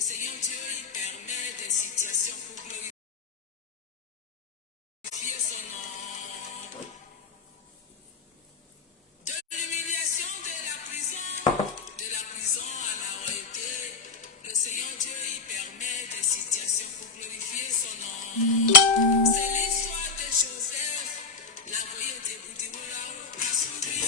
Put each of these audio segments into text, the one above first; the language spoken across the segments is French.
Seigneur Dieu, il permet des situations pour glorifier son nom. De l'humiliation de la prison à la royauté, le Seigneur Dieu, il permet des situations pour glorifier son nom. C'est l'histoire de Joseph, la royauté Boudiboulao, à son Dieu.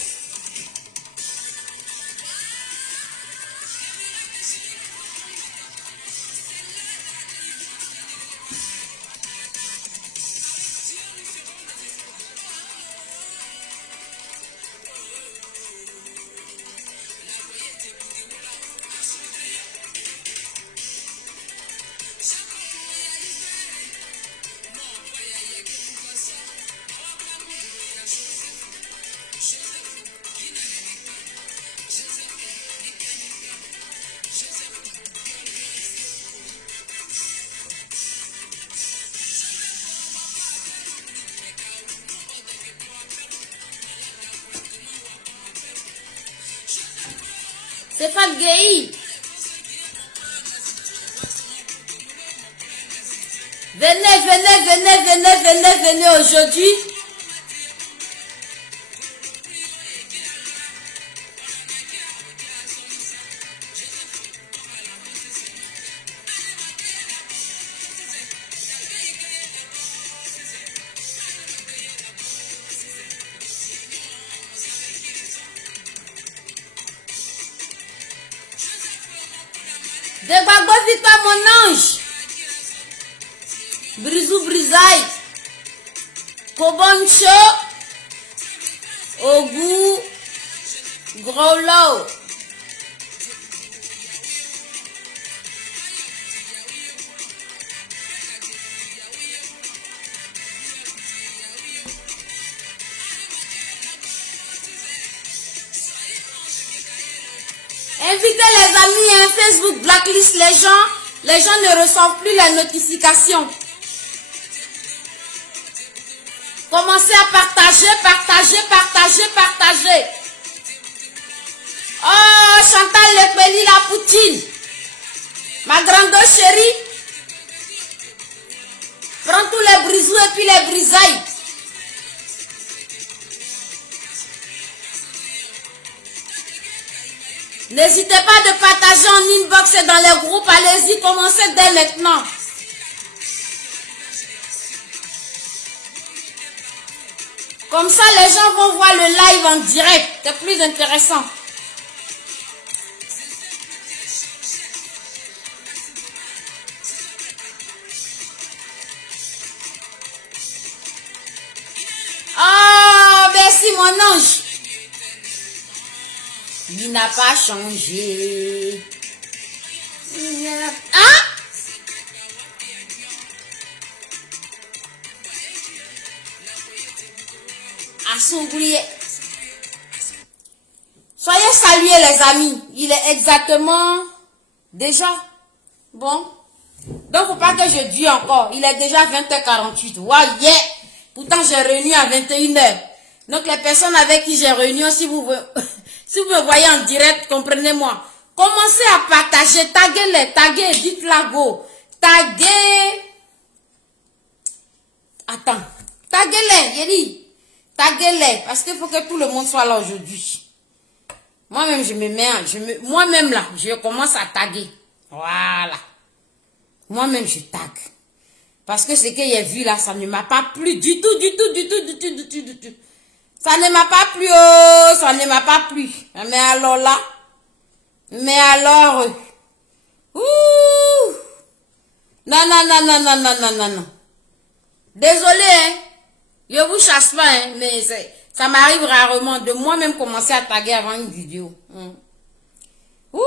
Stéphane Gueye. Venez aujourd'hui. Débagbo Victoire, mon ange. Brisou Brisaï. Koboncho. Ogou. Grolo. Invitez les amis, hein, Facebook blacklist les gens ne reçoivent plus les notifications. Commencez à partager. Oh, Chantal Lepeli, la poutine. Ma grande chérie. Prends tous les brisous et puis les brisailles. N'hésitez pas de partager en inbox et dans les groupes. Allez-y, commencez dès maintenant. Comme ça, les gens vont voir le live en direct. C'est plus intéressant. Oh, merci mon ange. Il n'a pas changé. Hein? Assoublier. Soyez salués les amis. Il est exactement déjà bon. Donc faut pas que je dise encore. Il est déjà 20h48. Ouais, yeah. Pourtant j'ai réuni à 21h. Donc les personnes avec qui j'ai réuni, si vous me voyez en direct, comprenez-moi. Commencez à partager, taguez, dites-la go. Taguez. Attends. Taguez-les, Yéli. Taguez-les, parce qu'il faut que tout le monde soit là aujourd'hui. Moi-même, moi-même là, je commence à taguer. Voilà. Moi-même, je tag. Parce que ce que j'ai vu là, ça ne m'a pas plu du tout. Ça ne m'a pas plu, oh, ça ne m'a pas plu. Mais alors là, ouh. Non. Désolé, hein. Je vous chasse pas, hein, mais ça m'arrive rarement de moi-même commencer à taguer avant une vidéo. Ouh.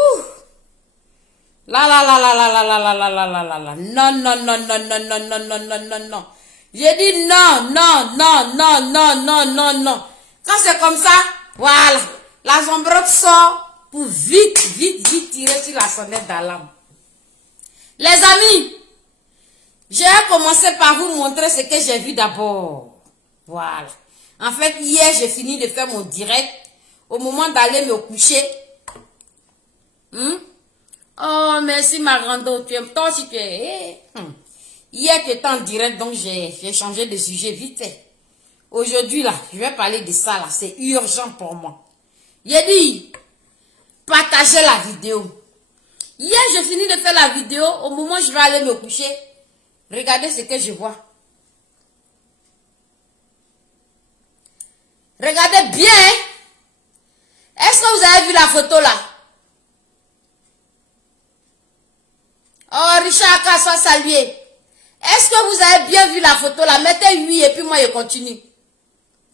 Non. J'ai dit non. Quand c'est comme ça, voilà. La sombrotte sort pour vite tirer sur la sonnette d'alarme. Les amis, j'ai commencé par vous montrer ce que j'ai vu d'abord. Voilà. En fait, hier, j'ai fini de faire mon direct. Au moment d'aller me coucher, Oh, merci ma grande. Toi aussi tu es. Hier tu étais en direct, donc j'ai changé de sujet vite fait. Aujourd'hui là, je vais parler de ça là. C'est urgent pour moi. J'ai dit, partagez la vidéo. Hier, j'ai fini de faire la vidéo. Au moment où je vais aller me coucher, regardez ce que je vois. Regardez bien. Est-ce que vous avez vu la photo là? Oh, Richard Aka, soit salué. Est-ce que vous avez bien vu la photo là? Mettez oui et puis moi je continue.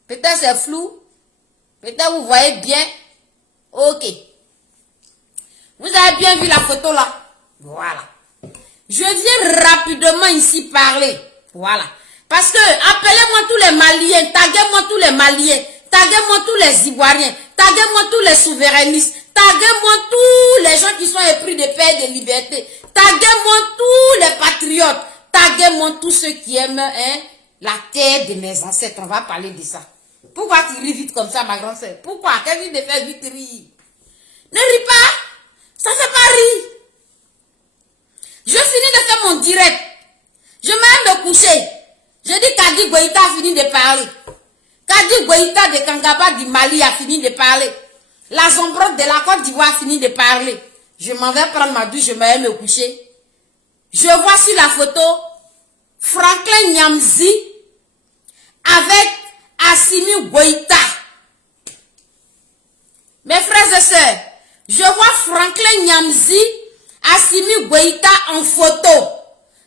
Peut-être c'est flou. Peut-être vous voyez bien. Ok. Vous avez bien vu la photo là? Voilà. Je viens rapidement ici parler. Voilà. Parce que appelez-moi tous les Maliens, taguez-moi tous les Maliens, taguez-moi tous les Ivoiriens, taguez-moi tous les souverainistes, taguez-moi tous les gens qui sont épris de paix et de liberté, taguez-moi tous les patriotes, taguez-moi tous ceux qui aiment la terre de mes ancêtres. On va parler de ça. Pourquoi tu ris vite comme ça, ma grande sœur? Pourquoi? Qu'est-ce que tu fais vite rire? Ne ris pas. Ça fait pas rire. Je finis de faire mon direct. Je m'aime me coucher. Je dis Kadi Goïta a fini de parler. Kadi Goïta de Kangaba du Mali a fini de parler. La Zombrote de la Côte d'Ivoire a fini de parler. Je m'en vais prendre ma douche, je m'aime me coucher. Je vois sur la photo Franklin Nyamzi avec Assimi Goïta. Mes frères et sœurs, je vois Franklin Nyamzi, Assimi Goïta en photo.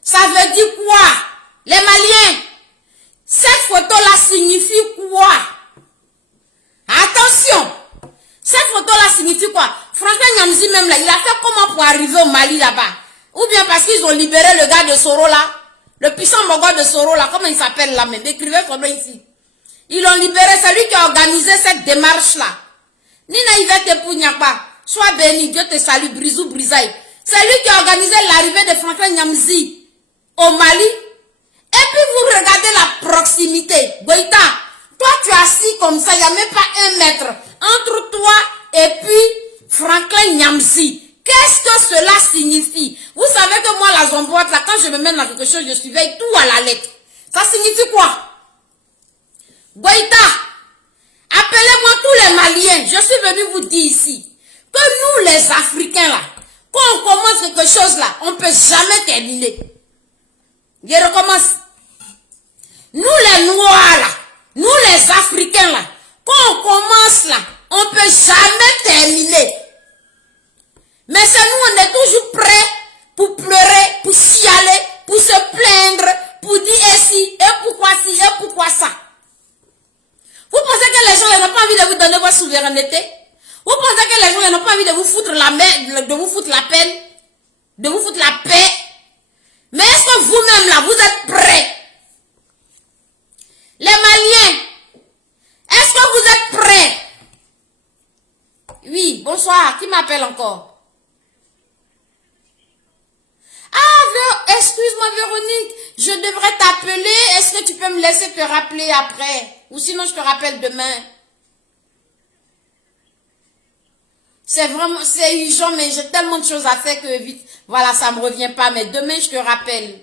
Ça veut dire quoi? Les Maliens, cette photo-là signifie quoi? Attention! Cette photo-là signifie quoi? Franklin Nyamzi même là, il a fait comment pour arriver au Mali là-bas? Ou bien parce qu'ils ont libéré le gars de Soro là? Le puissant mogol de Soro là, comment il s'appelle là même? Écrivez son nom ici. Ils l'ont libéré, c'est lui qui a organisé cette démarche-là. Nina Yvette Pougnakba, sois béni, Dieu te salue, Brisou Brisaï. C'est lui qui a organisé l'arrivée de Franklin Nyamzi au Mali. Et puis vous regardez la proximité. Goïta, toi tu es assis comme ça, il n'y a même pas 1 mètre entre toi et puis Franklin Nyamzi. Qu'est-ce que cela signifie? Vous savez que moi, la zomboite, là, quand je me mets dans quelque chose, je surveille tout à la lettre. Ça signifie quoi? Goïta, appelez-moi tous les Maliens. Je suis venu vous dire ici que nous, les Africains, là, quand on commence quelque chose, là, on ne peut jamais terminer. Je recommence. Nous, les Noirs, là, nous, les Africains, là, quand on commence, là, on ne peut jamais terminer. Mais c'est nous, on est toujours prêts pour pleurer, pour chialer, pour se plaindre, pour dire et si, et pourquoi si, et pourquoi ça. Vous pensez que les gens n'ont pas envie de vous donner votre souveraineté? Vous pensez que les gens n'ont pas envie de vous foutre la merde, de vous foutre la peine, de vous foutre la paix? Mais est-ce que vous-même là, vous êtes prêts? Les Maliens, est-ce que vous êtes prêts? Oui, bonsoir, qui m'appelle encore? Ah, excuse-moi Véronique, je devrais t'appeler. Est-ce que tu peux me laisser te rappeler après? Ou sinon je te rappelle demain. C'est vraiment, c'est urgent, mais j'ai tellement de choses à faire que vite, voilà, ça me revient pas. Mais demain je te rappelle.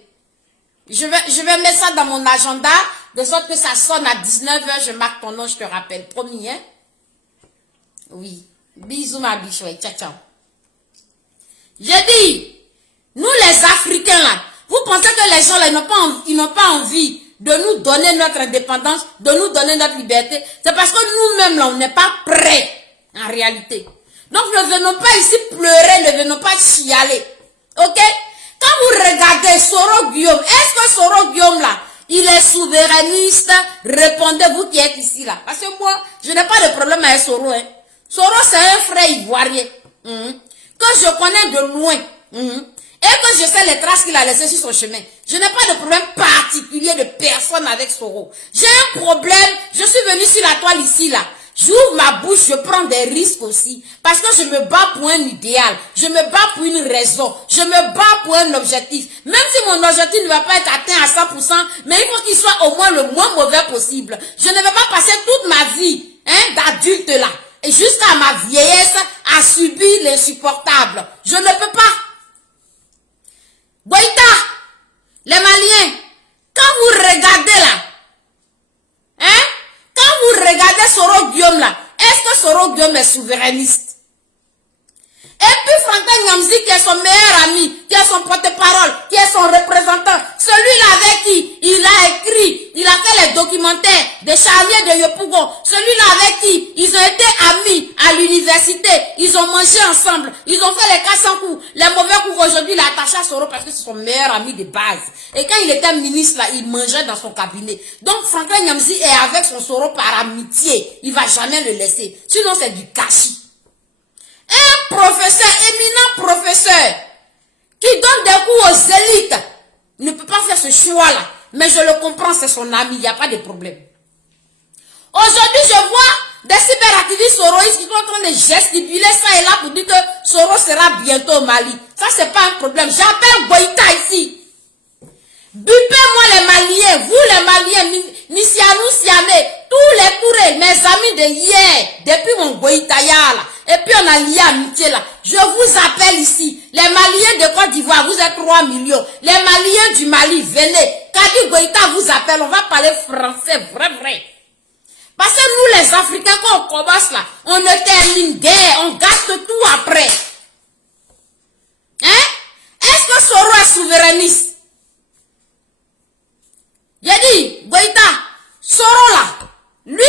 Je vais mettre ça dans mon agenda, de sorte que ça sonne à 19 h, je marque ton nom, je te rappelle. Promis, hein? Oui. Bisous ma biche, ouais. Ciao, ciao. J'ai dit, nous les Africains là, vous pensez que les gens là, ils n'ont pas envie de nous donner notre indépendance, de nous donner notre liberté? C'est parce que nous-mêmes là, on n'est pas prêts, en réalité. Donc ne venons pas ici pleurer, ne venons pas chialer. Ok? Quand vous regardez Soro Guillaume, est-ce que Soro Guillaume là, il est souverainiste? Répondez-vous qui êtes ici là. Parce que moi, je n'ai pas de problème avec Soro. Hein. Soro c'est un frère ivoirien. Que je connais de loin. Et que je sais les traces qu'il a laissées sur son chemin. Je n'ai pas de problème particulier de personne avec Soro. J'ai un problème, je suis venu sur la toile ici là. J'ouvre ma bouche, je prends des risques aussi. Parce que je me bats pour un idéal. Je me bats pour une raison. Je me bats pour un objectif. Même si mon objectif ne va pas être atteint à 100%, mais il faut qu'il soit au moins le moins mauvais possible. Je ne vais pas passer toute ma vie d'adulte là et jusqu'à ma vieillesse, à subir l'insupportable. Je ne peux pas. Goïta, les Maliens, quand vous regardez là, hein, quand vous regardez Soro Guillaume là, est-ce que Soro Guillaume est souverainiste? Et puis Franklin Nyamzi qui est son meilleur ami, qui est son porte-parole, qui est son représentant, celui-là avec qui il a écrit, il a fait les documentaires de Charlier de Yopougon, celui-là avec qui ils ont été amis à l'université, ils ont mangé ensemble, ils ont fait les 400 coups, les mauvais coups aujourd'hui, il a attaché à Soro parce que c'est son meilleur ami de base. Et quand il était ministre là, il mangeait dans son cabinet. Donc Franklin Nyamzi est avec son Soro par amitié, il va jamais le laisser, sinon c'est du gâchis. Un professeur, éminent professeur, qui donne des coups aux élites, ne peut pas faire ce choix-là. Mais je le comprends, c'est son ami, il n'y a pas de problème. Aujourd'hui, je vois des cyberactivistes soroïstes qui sont en train de gesticuler ça et là pour dire que Soro sera bientôt au Mali. Ça, c'est pas un problème. J'appelle Goïta ici. Bupez-moi les Maliens, vous les Maliens, Nisianou, Siamé, tous les Tourés, mes amis de hier, depuis mon Goïtaya là. Et puis on a lié amitié là. Je vous appelle ici. Les Maliens de Côte d'Ivoire, vous êtes 3 millions. Les Maliens du Mali, venez. Kadi Goïta vous appelle. On va parler français, vrai. Parce que nous les Africains, quand on commence là, on ne termine guère, on gâte tout après. Hein? Est-ce que Soro est souverainiste? J'ai dit, Goïta, Soro là, lui,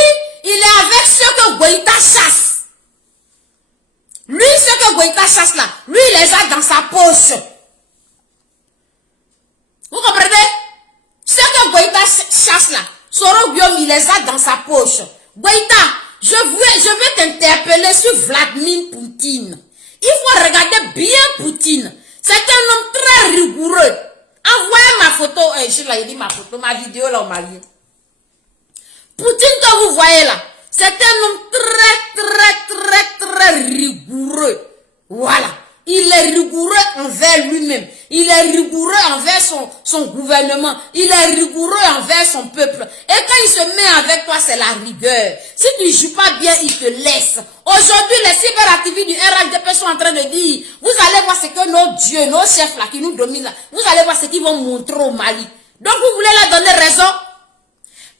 il est avec ceux que Goïta chasse. Lui, ce que Goïta chasse là, lui, il les a dans sa poche. Vous comprenez? Ce que Goïta chasse là, Soro Guillaume, il les a dans sa poche. Goïta, je vais t'interpeller sur Vladimir Poutine. Il faut regarder bien Poutine. C'est un homme très rigoureux. Envoyez ma photo, je l'ai dit ma photo, ma vidéo là au Mali. Poutine que vous voyez là, c'est un homme très rigoureux. Voilà. Il est rigoureux envers lui-même. Il est rigoureux envers son gouvernement. Il est rigoureux envers son peuple. Et quand il se met avec toi, c'est la rigueur. Si tu ne joues pas bien, il te laisse. Aujourd'hui, les cyberactivistes du RHDP sont en train de dire, vous allez voir ce que nos dieux, nos chefs là, qui nous dominent là, vous allez voir ce qu'ils vont montrer au Mali. Donc vous voulez leur donner raison?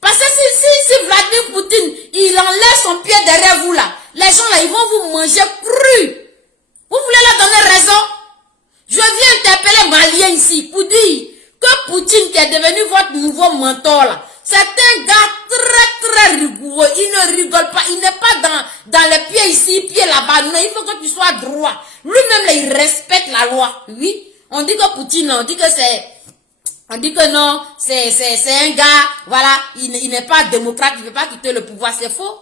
Parce que si Vladimir Poutine, il enlève son pied derrière vous là, les gens là, ils vont vous manger cru. Vous voulez leur donner raison? Je viens interpeller Malien ici pour dire que Poutine qui est devenu votre nouveau mentor là, c'est un gars très rigoureux. Il ne rigole pas. Il n'est pas dans les pieds ici, pieds là-bas. Non, il faut que tu sois droit. Lui-même, il respecte la loi. Oui. On dit que Poutine, on dit que c'est... On dit que non, c'est un gars, voilà, il n'est pas démocrate, il ne veut pas quitter le pouvoir, c'est faux.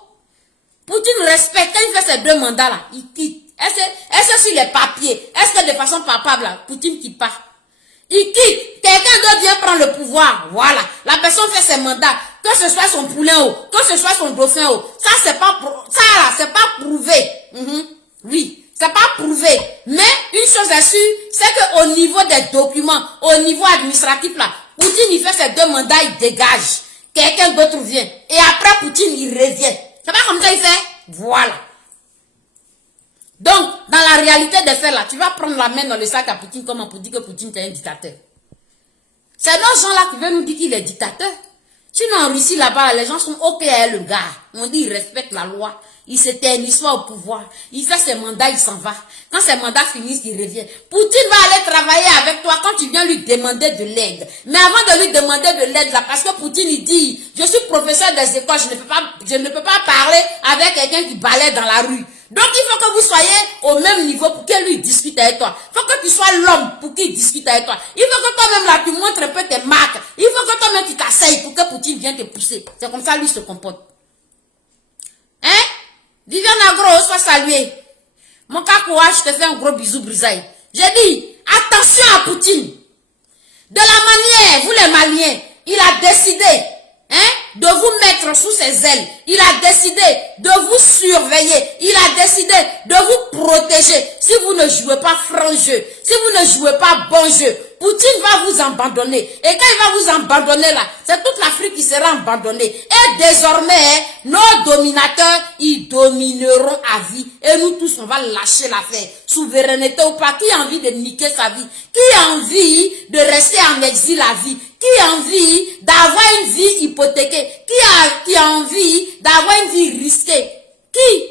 Poutine respecte, quand il fait ses 2 mandats là, il quitte. Est-ce que sur les papiers, est-ce que de façon palpable là, Poutine qui part? Il quitte, quelqu'un d'autre vient prendre le pouvoir, voilà. La personne fait ses mandats, que ce soit son poulain haut, que ce soit son dauphin haut, ça c'est pas prouvé. Oui. C'est pas prouvé. Mais une chose est sûre, c'est qu'au niveau des documents, au niveau administratif là, Poutine il fait ses 2 mandats, il dégage. Quelqu'un d'autre vient. Et après Poutine il revient. C'est pas comme ça il fait? Voilà. Donc, dans la réalité des faits là, tu vas prendre la main dans le sac à Poutine comment pour dire que Poutine est un dictateur. C'est nos gens là qui veulent nous dire qu'il est dictateur. Sinon en Russie là-bas, les gens sont OK le gars. On dit il respecte la loi. Il s'éternise au pouvoir. Il fait ses mandats, il s'en va. Quand ses mandats finissent, il revient. Poutine va aller travailler avec toi quand tu viens lui demander de l'aide. Mais avant de lui demander de l'aide, là, parce que Poutine, il dit, je suis professeur des écoles, je ne peux pas parler avec quelqu'un qui balaie dans la rue. Donc, il faut que vous soyez au même niveau pour qu'il lui discute avec toi. Il faut que tu sois l'homme pour qu'il discute avec toi. Il faut que toi-même, là, tu montres un peu tes marques. Il faut que toi-même, tu t'asseyes pour que Poutine vienne te pousser. C'est comme ça, lui, se comporte. Hein? Viviane Agro, sois salué. Mon kakouach, je te fais un gros bisou brisaille. J'ai dit, attention à Poutine. De la manière, vous les Maliens, il a décidé, hein, de vous mettre sous ses ailes. Il a décidé de vous surveiller. Il a décidé de vous protéger. Si vous ne jouez pas franc jeu, si vous ne jouez pas bon jeu, Poutine va vous abandonner. Et quand il va vous abandonner là, c'est toute l'Afrique qui sera abandonnée. Et désormais, nos dominateurs, ils domineront à vie. Et nous tous, on va lâcher l'affaire. Souveraineté ou pas, qui a envie de niquer sa vie? Qui a envie de rester en exil à vie? Qui a envie d'avoir une vie hypothéquée? Qui a envie d'avoir une vie risquée? Qui?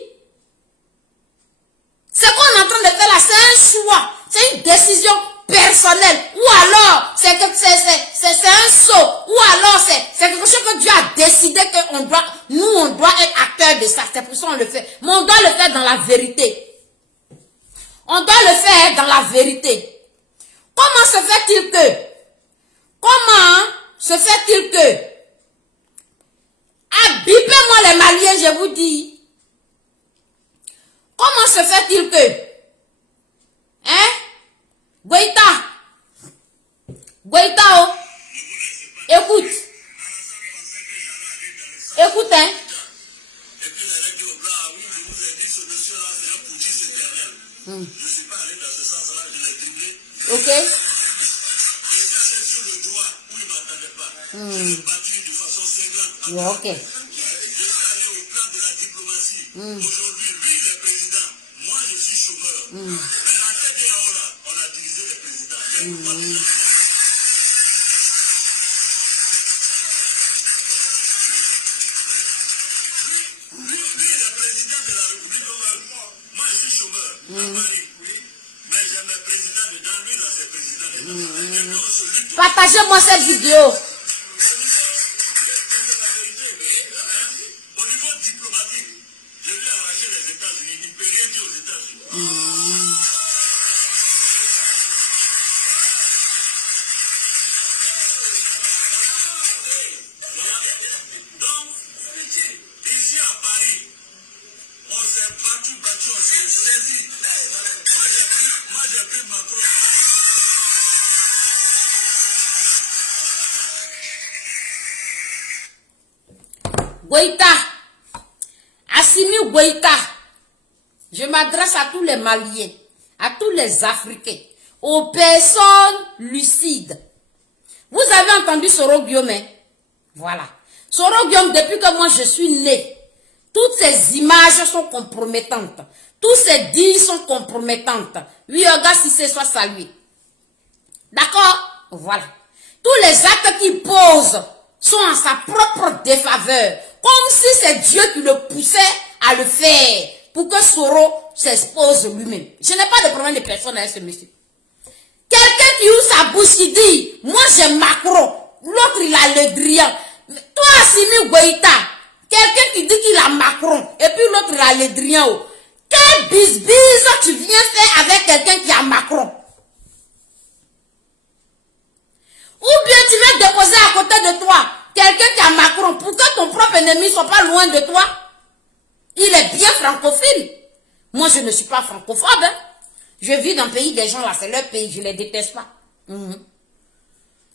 Ce qu'on est en train de faire là, c'est un choix. C'est une décision personnelle. Ou alors, c'est un saut. Ou alors, c'est quelque chose que Dieu a décidé que nous, on doit être acteurs de ça. C'est pour ça qu'on le fait. Mais on doit le faire dans la vérité. On doit le faire dans la vérité. Comment se fait-il que abîmez-moi les Maliens, je vous dis. Comment se fait-il que Goïta, oh. Écoute, hein. Et puis il allait dire au gars, oui, je vous ai dit, ce monsieur-là, c'est un poutiste éternel. Je ne suis pas allé dans ce sens-là, je l'ai dribblé. Ok. Je suis allé sur le droit où il ne m'attendait pas. Je l'ai battu de façon cinglante. Ok. Je suis allé au plan de la diplomatie. Aujourd'hui, lui, il est président. Moi, je suis chômeur. Mais la tête est en haut là, on a divisé les présidents. Partagez-moi cette vidéo. Au niveau diplomatique, je vais arracher les États-Unis. Il ne peut rien dire aux États-Unis. Donc, ici à Paris, on s'est battu, on s'est saisi. Moi, j'ai pris Macron. Goïta, Assimi Goïta, je m'adresse à tous les Maliens, à tous les Africains, aux personnes lucides. Vous avez entendu Soro Guillaume? Voilà. Soro Guillaume, depuis que moi je suis né, toutes ces images sont compromettantes. Tous ces dits sont compromettantes. Oui, regarde si c'est soit salué. D'accord? Voilà. Tous les actes qu'il pose sont en sa propre défaveur. Comme si c'est Dieu qui le poussait à le faire pour que Soro s'expose lui-même. Je n'ai pas de problème de personne avec ce monsieur. Quelqu'un qui ouvre sa bouche qui dit, moi j'ai Macron, l'autre il a le Drian. Toi, Assimi Goïta, quelqu'un qui dit qu'il a Macron, et puis l'autre il a le Drian. Quelle bisbise tu viens faire avec quelqu'un qui a Macron? Ou bien tu vas déposer à côté de toi quelqu'un qui a Macron pour que ton propre ennemi ne soit pas loin de toi. Il est bien francophile. Moi, je ne suis pas francophobe. Hein. Je vis dans le pays des gens là, c'est leur pays, je ne les déteste pas.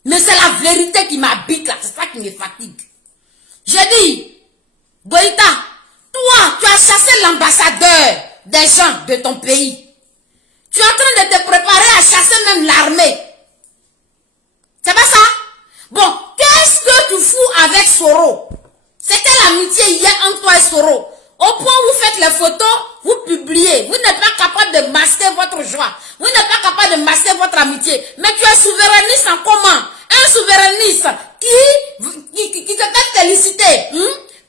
Mais c'est la vérité qui m'habite là, c'est ça qui me fatigue. J'ai dit, Goïta, toi, tu as chassé l'ambassadeur des gens de ton pays. Tu es en train de te préparer à chasser même l'armée. C'est pas ça? Bon, qu'est-ce que tu fous avec Soro? C'était l'amitié hier entre toi et Soro. Au point où vous faites les photos, vous publiez. Vous n'êtes pas capable de masquer votre joie. Vous n'êtes pas capable de masquer votre amitié. Mais tu es souverainiste en comment? Un souverainiste qui se fait féliciter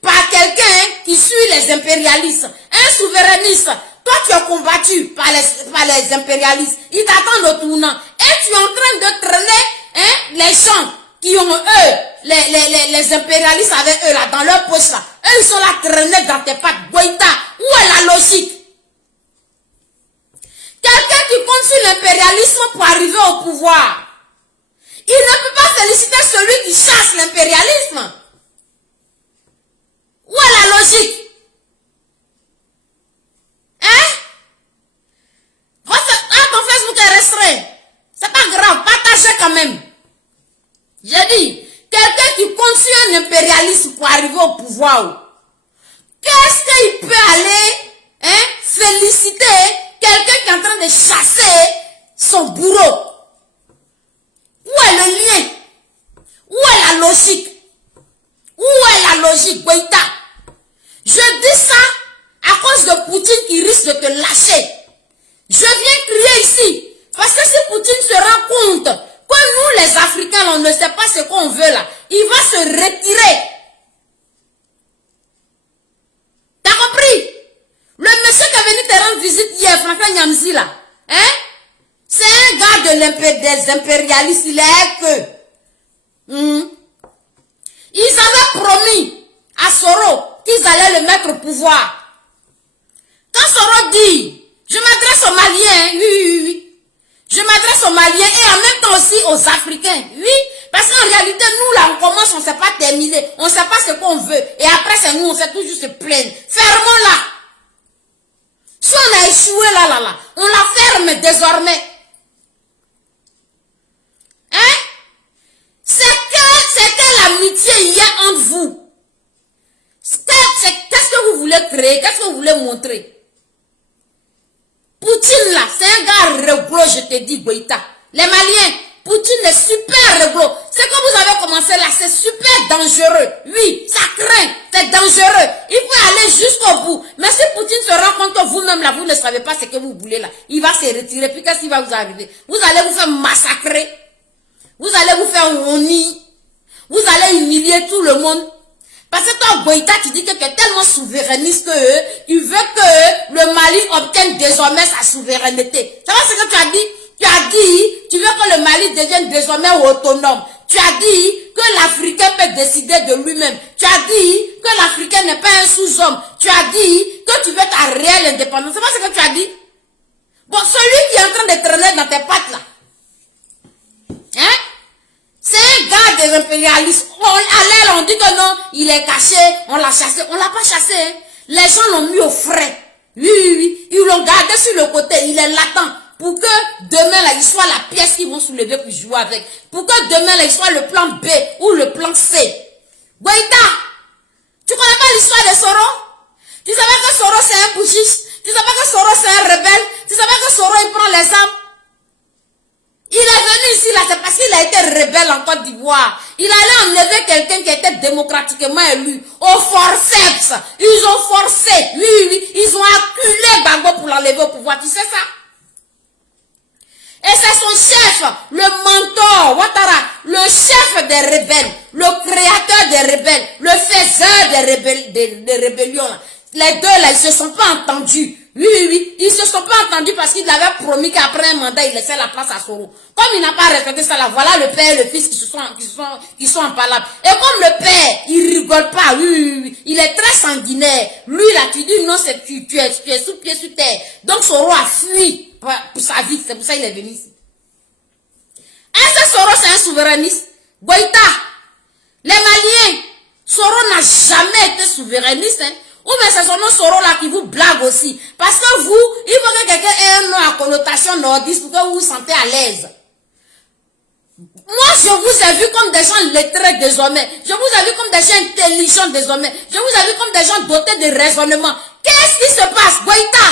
par quelqu'un qui suit les impérialistes. Un souverainiste. Toi, tu es combattu par les impérialistes. Ils t'attendent au tournant. Et tu es en train de traîner les gens qui ont eux, les impérialistes avec eux là, dans leur poche là. Eux, ils sont là traînés dans tes pattes. Goïta, où est la logique? Quelqu'un qui compte sur l'impérialisme pour arriver au pouvoir, il ne peut pas féliciter celui qui chasse l'impérialisme. Où est la logique? Hein? Ton Facebook est restreint. C'est pas grave, partagez quand même. J'ai dit, quelqu'un qui compte sur un un impérialiste pour arriver au pouvoir. Qu'est-ce qu'il peut aller féliciter quelqu'un qui est en train de chasser son bourreau? Où est le lien? Où est la logique? Où est la logique, Goïta? Je dis ça à cause de Poutine qui risque de te lâcher. Je viens crier ici. Parce que si Poutine se rend compte que nous, les Africains, on ne sait pas ce qu'on veut là, il va se retirer. T'as compris? Le monsieur qui est venu te rendre visite hier, Franklin Nyamzi là, c'est un gars des impérialistes, il est que. Ils avaient promis à Soro qu'ils allaient le mettre au pouvoir. Quand Soro dit, je m'adresse aux Maliens, oui. Je m'adresse aux Maliens et en même temps aussi aux Africains, oui. Parce qu'en réalité, nous là, on commence, on ne sait pas terminer, on ne sait pas ce qu'on veut. Et après, c'est nous, on sait toujours se plaindre. Fermons là. Si on a échoué là, on la ferme désormais. C'est quelle amitié il y a entre vous? Qu'est-ce que vous voulez créer? Qu'est-ce que vous voulez montrer? Poutine là, c'est un gars réglo, je te dis, Goïta. Les Maliens, Poutine est super réglo. Ce que vous avez commencé là, c'est super dangereux. Oui, ça craint, c'est dangereux. Il faut aller jusqu'au bout. Mais si Poutine se rend compte que vous-même là, vous ne savez pas ce que vous voulez là, il va se retirer. Puis qu'est-ce qui va vous arriver? Vous allez vous faire massacrer. Vous allez vous faire honir. Vous allez humilier tout le monde. Parce que toi, Goïta, tu dis que tu es tellement souverainiste que tu veux que le Mali obtienne désormais sa souveraineté. Tu vois ce que tu as dit? Tu as dit, tu veux que le Mali devienne désormais autonome. Tu as dit que l'Africain peut décider de lui-même. Tu as dit que l'Africain n'est pas un sous-homme. Tu as dit que tu veux ta réelle indépendance. C'est pas ce que tu as dit? Bon, celui qui est en train de traîner dans tes pattes là, c'est un gars des impérialistes. On dit que non, il est caché, on l'a chassé. On l'a pas chassé. Les gens l'ont mis au frais. Oui. Ils l'ont gardé sur le côté. Il est latent. Pour que demain, là, il soit la pièce qu'ils vont soulever pour jouer avec. Pour que demain, là, il soit le plan B ou le plan C. Goïta, tu connais pas l'histoire de Soro? Tu savais que Soro, c'est un putschiste? Tu savais que Soro, c'est un rebelle? Tu savais que Soro, il prend les armes? Il est venu ici, là, c'est parce qu'il a été rebelle en Côte d'Ivoire. Il allait enlever quelqu'un qui était démocratiquement élu. Au forceps. Ils ont forcé. Oui. Ils ont acculé Gbagbo pour l'enlever au pouvoir. Tu sais ça? Et c'est son chef, le mentor, Ouattara, le chef des rebelles, le créateur des rebelles, le faiseur des rébellions. Là. Les deux, là, ils se sont pas entendus. Oui. Ils se sont pas entendus parce qu'il avait promis qu'après un mandat, il laissait la place à Soro. Comme il n'a pas respecté ça, là, voilà le père et le fils qui sont en palabre. Et comme le père, il rigole pas, oui. Il est très sanguinaire. Lui, là, tu dis non, c'est tu es sous pied sur terre. Donc Soro a fui pour sa vie. C'est pour ça qu'il est venu ici. Est-ce que Soro, c'est un souverainiste? Goïta, les Maliens, Soro n'a jamais été souverainiste, Ou bien c'est son nom Soro là qui vous blague aussi. Parce que vous, il faut que quelqu'un ait un nom à connotation nordiste pour que vous vous sentez à l'aise. Moi, je vous ai vu comme des gens lettrés désormais. Je vous ai vu comme des gens intelligents désormais. Je vous ai vu comme des gens dotés de raisonnement. Qu'est-ce qui se passe, Goïta?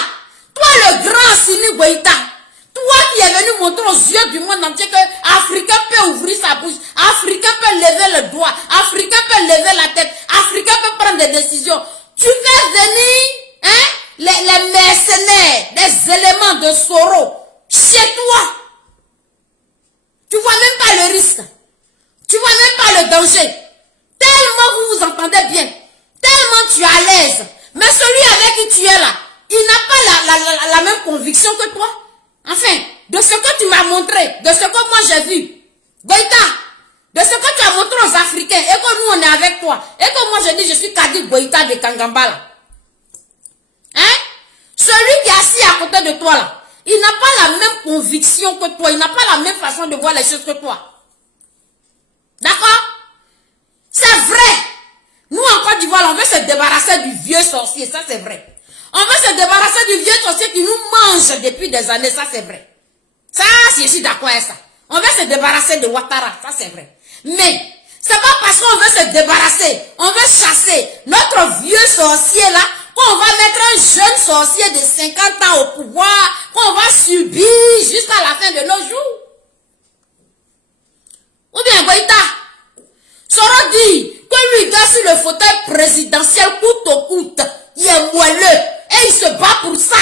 Toi, le grand Simi Goïta. Toi qui es venu montrer aux yeux du monde entier que Africain peut ouvrir sa bouche. Africain peut lever le doigt. Africain peut lever la tête. Africain peut prendre des décisions. Tu fais venir les mercenaires, des éléments de Soro chez toi. Tu vois même pas le risque. Tu vois même pas le danger. Tellement vous vous entendez bien. Tellement tu es à l'aise. Mais celui avec qui tu es là, il n'a pas la même conviction que toi. Enfin, de ce que tu m'as montré, de ce que moi j'ai vu. Goïta, de ce que tu as montré aux Africains, et que nous on est avec toi, et que moi je dis je suis Kadi Goïta de Kangambala. Celui qui est assis à côté de toi là, il n'a pas la même conviction que toi, il n'a pas la même façon de voir les choses que toi. D'accord? C'est vrai. Nous en Côte d'Ivoire, on veut se débarrasser du vieux sorcier, ça c'est vrai. On veut se débarrasser du vieux sorcier qui nous mange depuis des années, ça c'est vrai. Ça, je suis d'accord avec ça. On veut se débarrasser de Ouattara, ça c'est vrai. Mais, C'est pas parce qu'on veut se débarrasser, on veut chasser notre vieux sorcier là, qu'on va mettre un jeune sorcier de 50 ans au pouvoir, qu'on va subir jusqu'à la fin de nos jours. Ou bien Goïta, Soro dit que lui dort sur le fauteuil présidentiel coûte au coûte. Il est moelleux et il se bat pour ça.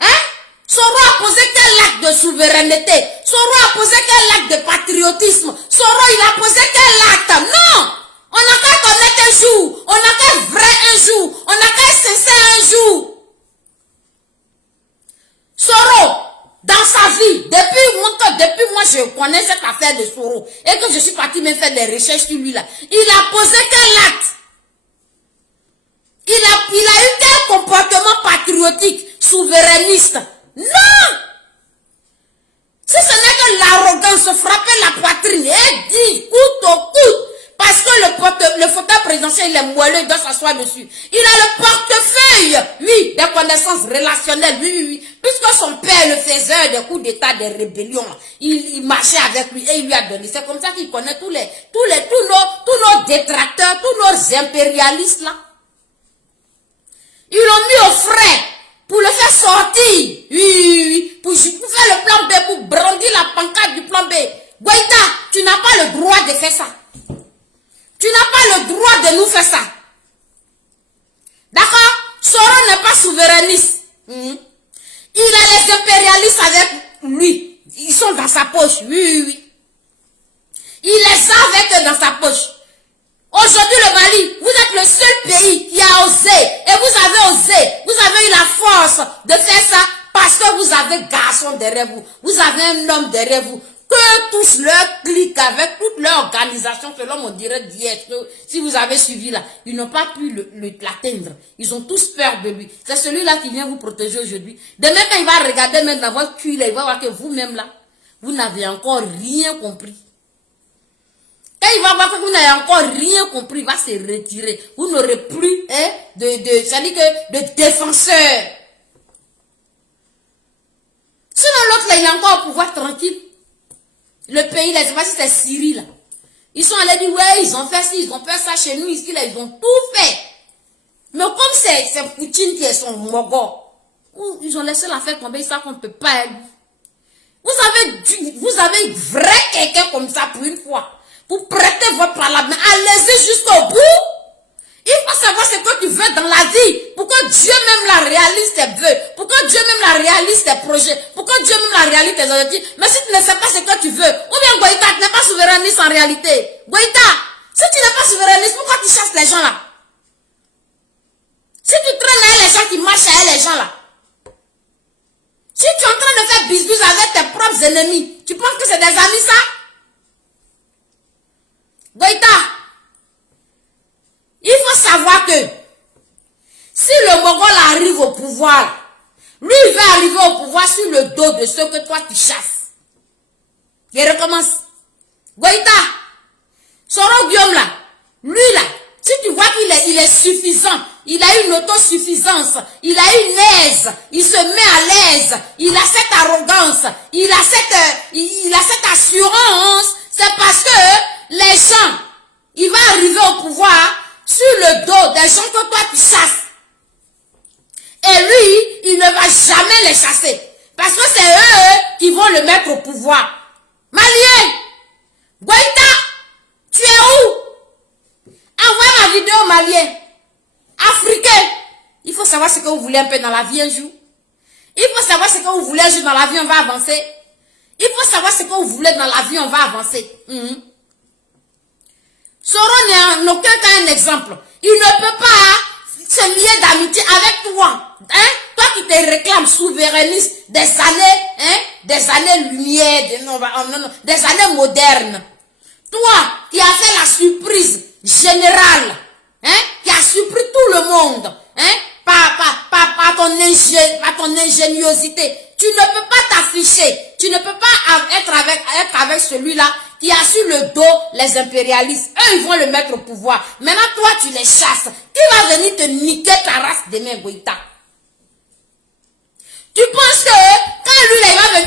Hein? Soro a posé quel acte de souveraineté? Soro a posé quel acte de patriotisme? Soro, il a posé quel acte? Non! On n'a qu'à connaître un jour. On n'a qu'à vrai un jour. On n'a qu'à être sincère un jour. Soro, dans sa vie, depuis moi je connais cette affaire de Soro et que je suis parti me faire des recherches sur lui là, il a posé quel acte? Il a eu quel comportement patriotique, souverainiste? Non! Si ce n'est que l'arrogance, frapper la poitrine et dire coûte au coûte, parce que le fauteuil présidentiel il est moelleux, il doit s'asseoir dessus. Il a le portefeuille, oui, des connaissances relationnelles, oui. Puisque son père le faisait des coups d'état, des rébellions, il marchait avec lui et il lui a donné. C'est comme ça qu'il connaît tous nos détracteurs, tous nos impérialistes là. Ils l'ont mis au frais pour le faire sortir, oui, pour faire le plan B, pour brandir la pancarte du plan B. Goïta, tu n'as pas le droit de faire ça. Tu n'as pas le droit de nous faire ça. D'accord? Soro n'est pas souverainiste. Il a les impérialistes avec lui. Ils sont dans sa poche. Oui. Il les a avec eux dans sa poche. Aujourd'hui, le Mali, vous êtes le seul pays qui a osé. Et vous avez osé. Vous avez eu la force de faire ça parce que vous avez garçon derrière vous. Vous avez un homme derrière vous. Que tous leurs clics avec toute leur organisation, selon mon direct d'hier, si vous avez suivi là, ils n'ont pas pu l'atteindre. Ils ont tous peur de lui. C'est celui-là qui vient vous protéger aujourd'hui. Demain, quand il va regarder même dans votre cul, il va voir que vous-même là, vous n'avez encore rien compris. Quand il va voir que vous n'avez encore rien compris, il va se retirer. Vous n'aurez plus c'est-à-dire que de défenseur. Sinon l'autre là, il est encore au pouvoir tranquille. Le pays, là, je ne sais pas si c'est Syrie, là. Ils sont allés dire, ouais, ils ont fait ci, ils ont fait ça chez nous, ici, là, ils ont tout fait. Mais comme c'est Poutine qui est son mogor, ils ont laissé l'affaire tomber, ils savent qu'on ne peut pas. Vous avez vrai quelqu'un comme ça pour une fois, pour prêter votre parlement, allez-y jusqu'au bout. Il faut savoir ce que tu veux dans la vie, pour que Dieu même la réalise tes vœux, pour que Dieu même la réalise tes projets, pour que Dieu même la réalise tes objectifs. Mais si tu ne sais pas ce que tu veux, ou bien Goïta, tu n'es pas souverainiste en réalité. Goïta, si tu n'es pas souverainiste, pourquoi tu chasses les gens là? Si tu traînes avec les gens qui marchent avec les gens là, si tu es en train de faire bisous avec tes propres ennemis, tu penses que c'est des amis ça? Goïta, il faut savoir que si le Mogol arrive au pouvoir, lui il va arriver au pouvoir sur le dos de ceux que toi tu chasses. Il recommence. Goïta, Soro Guillaume là, lui là, si tu vois qu'il est suffisant, il a une autosuffisance, il a une aise, il se met à l'aise, il a cette arrogance, il a cette assurance, c'est parce que les gens, il va arriver au pouvoir sur le dos des gens que toi tu chasses. Et lui, il ne va jamais les chasser. Parce que c'est eux qui vont le mettre au pouvoir. Malien, Goïta, tu es où? Envoie ma vidéo malien. Africain. Il faut savoir ce que vous voulez un peu dans la vie un jour. Il faut savoir ce que vous voulez un jour dans la vie, on va avancer. Il faut savoir ce que vous voulez dans la vie, on va avancer. Soro n'est en aucun cas un exemple. Il ne peut pas se lier d'amitié avec toi. Hein? Toi qui te réclames souverainiste des années lumière, des années modernes. Toi qui as fait la surprise générale, hein? Qui a surpris tout le monde, hein? Par ton ingéniosité. Tu ne peux pas t'afficher. Tu ne peux pas être avec celui-là qui a sur le dos les impérialistes. Eux, ils vont le mettre au pouvoir. Maintenant, toi, tu les chasses. Qui va venir te niquer ta race demain, Goïta? Tu penses que quand lui,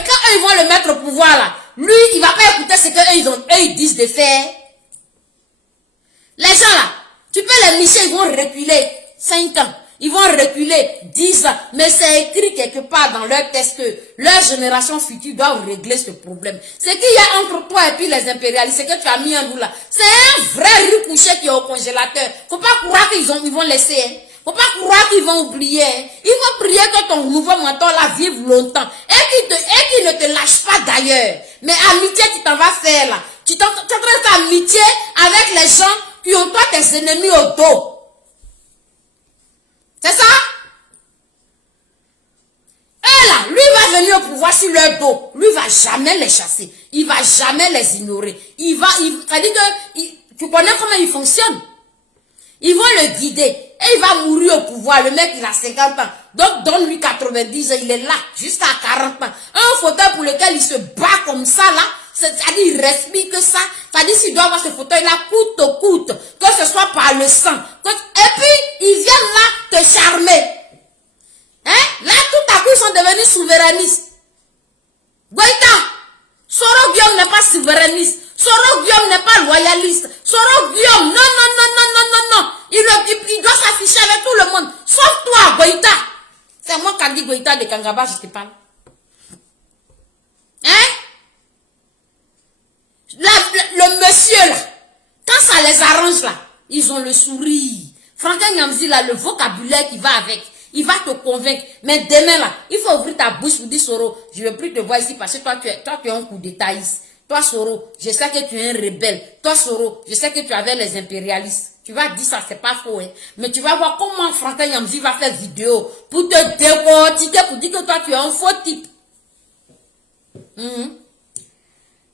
quand eux, ils vont le mettre au pouvoir, là, lui, il va pas écouter ce qu'eux ils disent de faire. Les gens là, tu peux les micher, ils vont reculer 5 ans. Ils vont reculer 10 ans. Mais c'est écrit quelque part dans leur texte que leur génération future doit régler ce problème. Ce qu'il y a entre toi et puis les impérialistes, c'est que tu as mis un bout là. C'est un vrai riz couché qui est au congélateur. Faut pas croire qu'ils vont laisser. Hein. Faut pas croire qu'ils vont oublier. Hein. Il faut prier que ton nouveau mentor là vive longtemps. Et qu'il ne te lâche pas d'ailleurs. Mais amitié, tu t'en vas faire là. Tu t'en faire amitié avec les gens qui ont toi tes ennemis au dos. C'est ça? Et là, lui va venir au pouvoir sur leur dos. Lui va jamais les chasser. Il va jamais les ignorer. C'est-à-dire que, tu connais comment il fonctionne? Ils vont le guider. Et il va mourir au pouvoir. Le mec, il a 50 ans. Donc, donne-lui 90 ans. Il est là, jusqu'à 40 ans. Un fauteuil pour lequel il se bat comme ça, là. C'est-à-dire, il respire que ça. C'est-à-dire, s'il doit avoir ce fauteuil-là, coûte au coûte. Que ce soit par le sang. Et puis, ils viennent là te charmer. Hein? Là, tout à coup, ils sont devenus souverainistes. Goïta, Soro Guillaume n'est pas souverainiste. Soro Guillaume n'est pas loyaliste. Soro Guillaume, non. Il doit s'afficher avec tout le monde. Sauf toi, Goïta. C'est moi qui ai dit Goïta de Kangaba, je te parle. Hein? Le monsieur là, quand ça les arrange là, ils ont le sourire. Franklin Nyamzi là, le vocabulaire qui va avec, il va te convaincre. Mais demain là, il faut ouvrir ta bouche pour dire Soro, je ne veux plus te voir ici parce que toi tu es un coup d'état ici. Toi Soro, je sais que tu es un rebelle. Toi Soro, je sais que tu avais les impérialistes. Tu vas dire ça, c'est pas faux. Hein? Mais tu vas voir comment Franklin Nyamzi va faire vidéo pour te décortiquer, pour dire que toi tu es un faux type.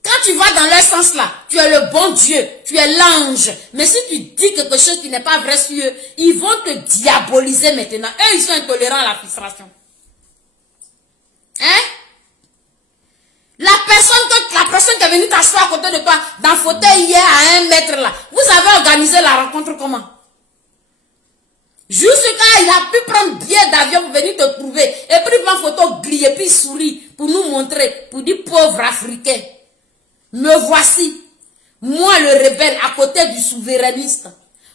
Quand tu vas dans leur sens là, tu es le bon Dieu, tu es l'ange. Mais si tu dis quelque chose qui n'est pas vrai sur eux, ils vont te diaboliser maintenant. Eux, ils sont intolérants à la frustration. Hein? La personne qui est venue t'asseoir à côté de toi, dans le fauteuil hier à 1 mètre là, vous avez organisé la rencontre comment? Jusqu'à il a pu prendre billet d'avion pour venir te trouver. Et puis il prend photo grillée, et puis il sourit pour nous montrer, pour dire pauvre Africain. Me voici, moi le rebelle à côté du souverainiste.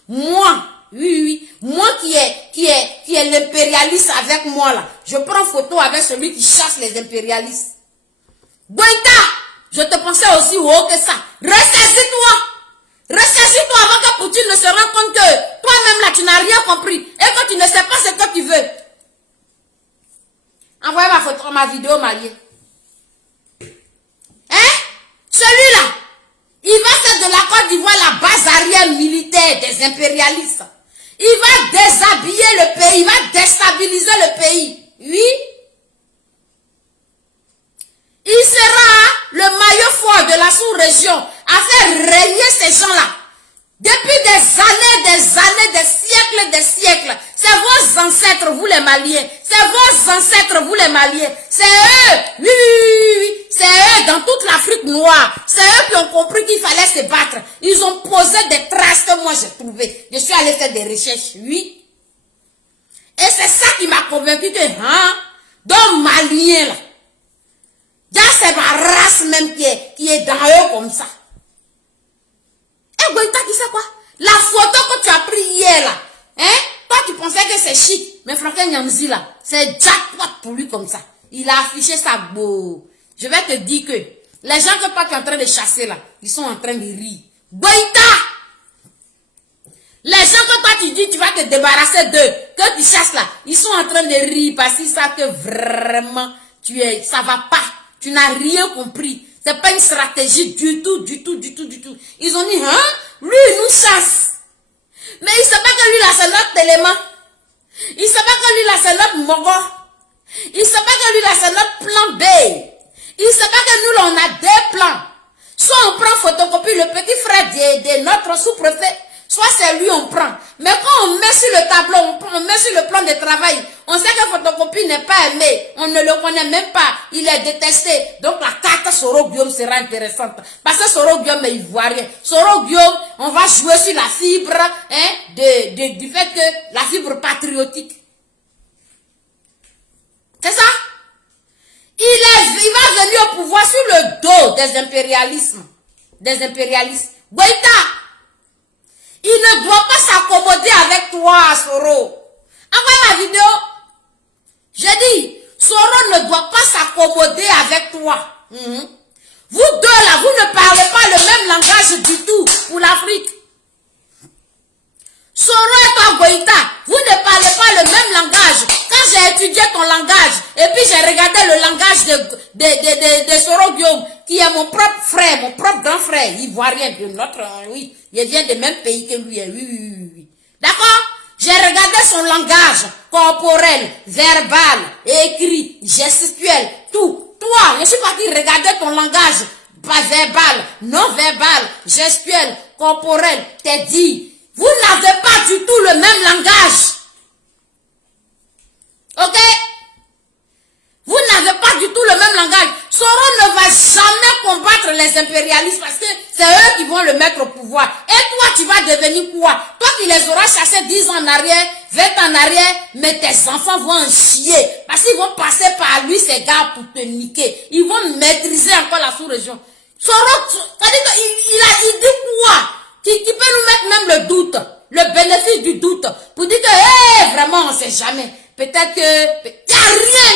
Moi, oui, moi qui est l'impérialiste avec moi là. Je prends photo avec celui qui chasse les impérialistes. Goïta, je te pensais aussi haut que ça. Ressaisis-toi. Ressaisis-toi avant que Poutine ne se rende compte que toi-même là tu n'as rien compris et que tu ne sais pas ce que tu veux. Envoyez ma photo, ma vidéo mariée. Hein? Celui-là, il va faire de la Côte d'Ivoire la base arrière militaire des impérialistes. Il va déshabiller le pays, il va déstabiliser le pays. Oui. Il sera le maillot fort de la sous-région à faire régner ces gens-là. Depuis des siècles. C'est vos ancêtres, vous les Maliens. C'est vos ancêtres, vous les Maliens. C'est eux, oui. C'est eux dans toute l'Afrique noire. C'est eux qui ont compris qu'il fallait se battre. Ils ont posé des traces que moi j'ai trouvées. Je suis allé faire des recherches, oui. Et c'est ça qui m'a convaincu que, donc Malien là, c'est ma race même qui est dans eux comme ça. Et Goïta, tu sais quoi? La photo que tu as prise hier là, hein? Toi tu pensais que c'est chic, mais Franklin Nyamzi là, c'est jackpot pour lui comme ça. Il a affiché sa beau. Je vais te dire que les gens que toi tu es en train de chasser là, ils sont en train de rire. Goïta! Les gens que toi tu dis tu vas te débarrasser d'eux, que tu chasses là, ils sont en train de rire parce qu'ils savent que vraiment ça va pas. Tu n'as rien compris. C'est pas une stratégie du tout. Ils ont dit, lui, il nous chasse. Mais il ne sait pas que lui, là, c'est notre élément. Il ne sait pas que lui, là, c'est notre mogo. Il ne sait pas que lui, là, c'est notre plan B. Il ne sait pas que nous, là, on a des plans. Soit on prend photocopie, le petit frère de notre sous-préfet, soit c'est lui, on prend. Mais quand on met sur le tableau, on met sur le plan de travail, on sait que photocopie n'est pas aimé. On ne le connaît même pas. Il est détesté. Donc la carte Soro Guillaume sera intéressante. Parce que Soro Guillaume est ivoirien. Soro Guillaume, on va jouer sur la fibre du fait que la fibre patriotique. C'est ça? Il va venir au pouvoir sur le dos des impérialismes. Des impérialistes. Goïta, il ne doit pas s'accommoder avec toi, Soro. Envoie ma vidéo. J'ai dit, Soro ne doit pas s'accommoder avec toi. Vous deux là, vous ne parlez pas le même langage du tout pour l'Afrique. Soro et toi, Goïta, vous ne parlez pas le même langage. Quand j'ai étudié ton langage, et puis j'ai regardé le langage de Soro Guillaume, qui est mon propre frère, mon propre grand frère, ivoirien de notre, oui, il vient du même pays que lui, oui. D'accord? J'ai regardé son langage corporel, verbal, écrit, gestuel, tout. Toi, je suis parti regarder ton langage, pas verbal, non verbal, gestuel, corporel, t'es dit. Vous n'avez pas du tout le même langage. Ok? Vous n'avez pas du tout le même langage. Soro ne va jamais combattre les impérialistes parce que c'est eux qui vont le mettre au pouvoir. Et toi, tu vas devenir quoi? Toi qui les auras chassés 10 ans en arrière, 20 ans en arrière, mais tes enfants vont en chier. Parce qu'ils vont passer par lui, ces gars, pour te niquer. Ils vont maîtriser encore la sous-région. Soro, il dit quoi? Qui peut nous mettre même le doute, le bénéfice du doute, pour dire que, hey, vraiment, on ne sait jamais. Peut-être que, il n'y a rien.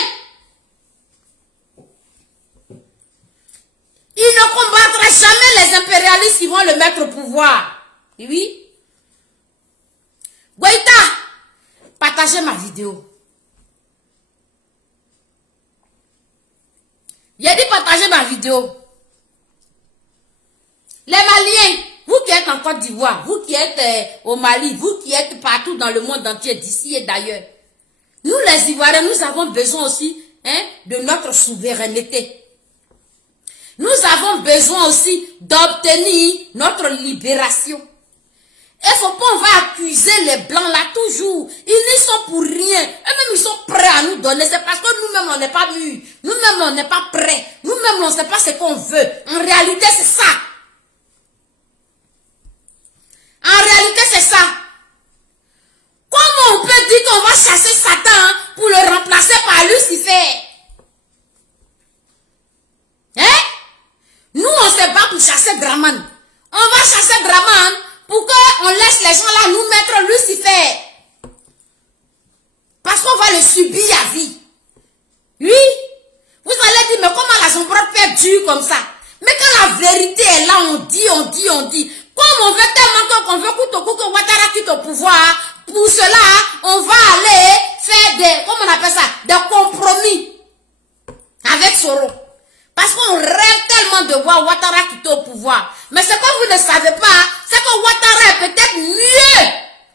Il ne combattra jamais les impérialistes qui vont le mettre au pouvoir. Oui. Goïta, partagez ma vidéo. J'ai dit partager ma vidéo. Les Maliens, vous qui êtes en Côte d'Ivoire, vous qui êtes au Mali, vous qui êtes partout dans le monde entier, d'ici et d'ailleurs, nous les Ivoiriens, nous avons besoin aussi de notre souveraineté. Nous avons besoin aussi d'obtenir notre libération. Il ne faut pas, on va accuser les Blancs là toujours. Ils n'y sont pour rien. Eux-mêmes, ils sont prêts à nous donner. C'est parce que nous-mêmes, on n'est pas mûrs. Nous-mêmes, on n'est pas prêts. Nous-mêmes, on ne sait pas ce qu'on veut. En réalité, c'est ça. En réalité, c'est ça. Comment on peut dire qu'on va chasser Satan pour le remplacer par Lucifer? Hein? Nous, on se bat pour chasser Draman. On va chasser Draman pour qu'on laisse les gens là nous mettre Lucifer. Parce qu'on va le subir à vie. Oui. Vous allez dire, mais comment la Zombra peut être dure comme ça? Mais quand la vérité est là, on dit. Comme on veut tellement qu'on veut que Ouattara quitte au pouvoir, pour cela, on va aller faire des, comment on appelle ça, des compromis avec Soro. Parce qu'on rêve tellement de voir Ouattara quitter au pouvoir. Mais ce que vous ne savez pas, c'est que Ouattara est peut-être mieux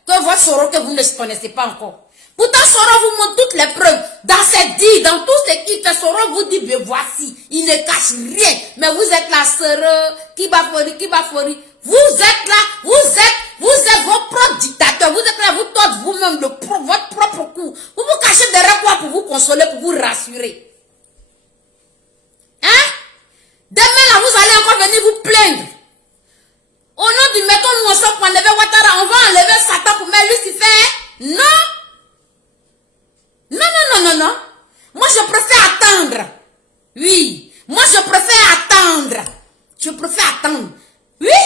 que votre Soro que vous ne connaissez pas encore. Pourtant, Soro vous montre toutes les preuves. Dans ses dits, dans tout ce qu'il fait, Soro vous dit, mais voici, il ne cache rien. Mais vous êtes là, Soro, qui bafori. Vous êtes là, vous êtes vos propres dictateurs. Vous êtes là, vous tordez vous-même votre propre coup. Vous vous cachez derrière quoi pour vous consoler, pour vous rassurer? Hein? Demain là, vous allez encore venir vous plaindre. Au nom du mettons nous ensemble pour enlever Ouattara, on va enlever Satan pour mettre Lucifer? Non. Non. Moi, je préfère attendre. Oui. Moi, je préfère attendre. Oui.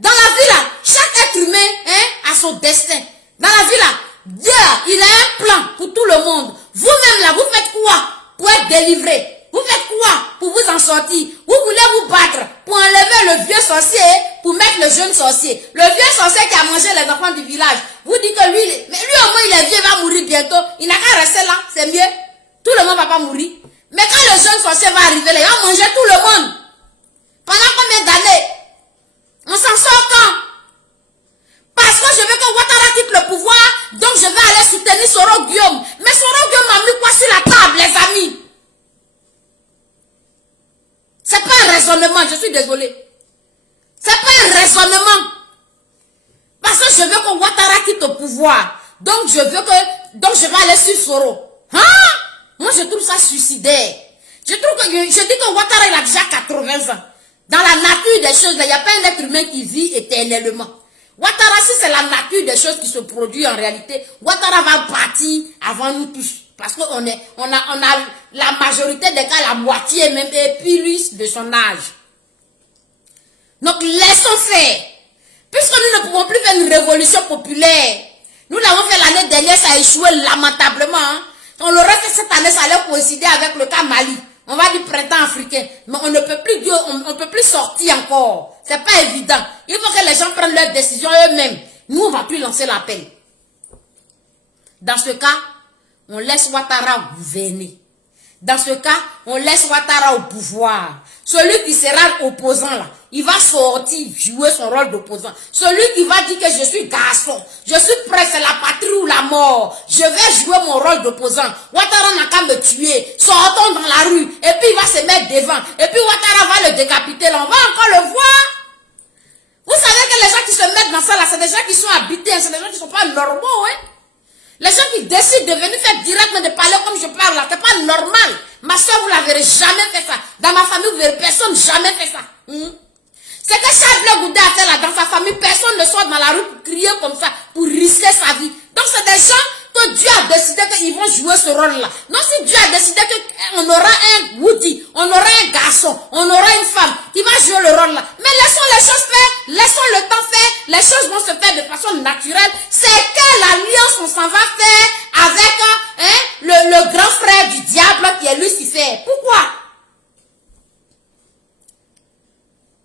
Dans la vie là, chaque être humain a son destin. Dans la vie là, Dieu, il a un plan pour tout le monde. Vous-même là, vous faites quoi pour être délivré? Vous faites quoi pour vous en sortir? Vous voulez vous battre pour enlever le vieux sorcier, pour mettre le jeune sorcier. Le vieux sorcier qui a mangé les enfants du village. Vous dites que lui, mais lui au moins il est vieux, il va mourir bientôt. Il n'a qu'à rester là, c'est mieux. Tout le monde ne va pas mourir. Mais quand le jeune sorcier va arriver là, il va manger tout le monde. Pendant combien d'années? On s'en sort quand? Parce que je veux que Ouattara quitte le pouvoir, donc je vais aller soutenir Soro Guillaume. Mais Soro Guillaume m'a mis quoi sur la table, les amis? C'est pas un raisonnement, je suis désolé. C'est pas un raisonnement. Parce que je veux que Ouattara quitte au pouvoir. Donc je vais aller sur Soro. Hein? Moi je trouve ça suicidaire. Je dis que Ouattara il a déjà 80 ans. Dans la nature des choses, il n'y a pas un être humain qui vit éternellement. Ouattara, si c'est la nature des choses qui se produisent en réalité, Ouattara va partir avant nous tous. Parce qu'on a la majorité des cas, la moitié même, et plus de son âge. Donc laissons faire. Puisque nous ne pouvons plus faire une révolution populaire. Nous l'avons fait l'année dernière, ça a échoué lamentablement. Hein. On l'aurait fait cette année, ça allait coïncider avec le cas Mali. On va dire printemps africain. Mais on ne peut plus dire, on peut plus sortir encore. C'est pas évident. Il faut que les gens prennent leurs décisions eux-mêmes. Nous, on va plus lancer l'appel. Dans ce cas, on laisse Ouattara gouverner. Dans ce cas, on laisse Ouattara au pouvoir. Celui qui sera opposant là, il va sortir, jouer son rôle d'opposant. Celui qui va dire que je suis garçon, je suis prêt, c'est la patrie ou la mort. Je vais jouer mon rôle d'opposant. Ouattara n'a qu'à me tuer. Sortons dans la rue. Et puis il va se mettre devant. Et puis Ouattara va le décapiter là. On va encore le voir. Vous savez que les gens qui se mettent dans ça là, c'est des gens qui sont habités. C'est des gens qui ne sont pas normaux. Hein? Les gens qui décident de venir faire direct, mais de parler comme je parle là, c'est pas normal. Ma soeur, vous la verrez jamais fait ça. Dans ma famille, vous verrez personne jamais fait ça. C'est que Charles Goudé a fait là, dans sa famille, personne ne sort dans la rue pour crier comme ça, pour risquer sa vie. Donc c'est des gens que Dieu a décidé qu'ils vont jouer ce rôle-là. Non, si Dieu a décidé qu'on aura un Woody, on aura un garçon, on aura une femme qui va jouer le rôle-là. Mais laissons les choses faire, laissons le temps faire, les choses vont se faire de façon naturelle. C'est quelle alliance on s'en va faire avec le grand frère du diable qui est Lucifer. Pourquoi?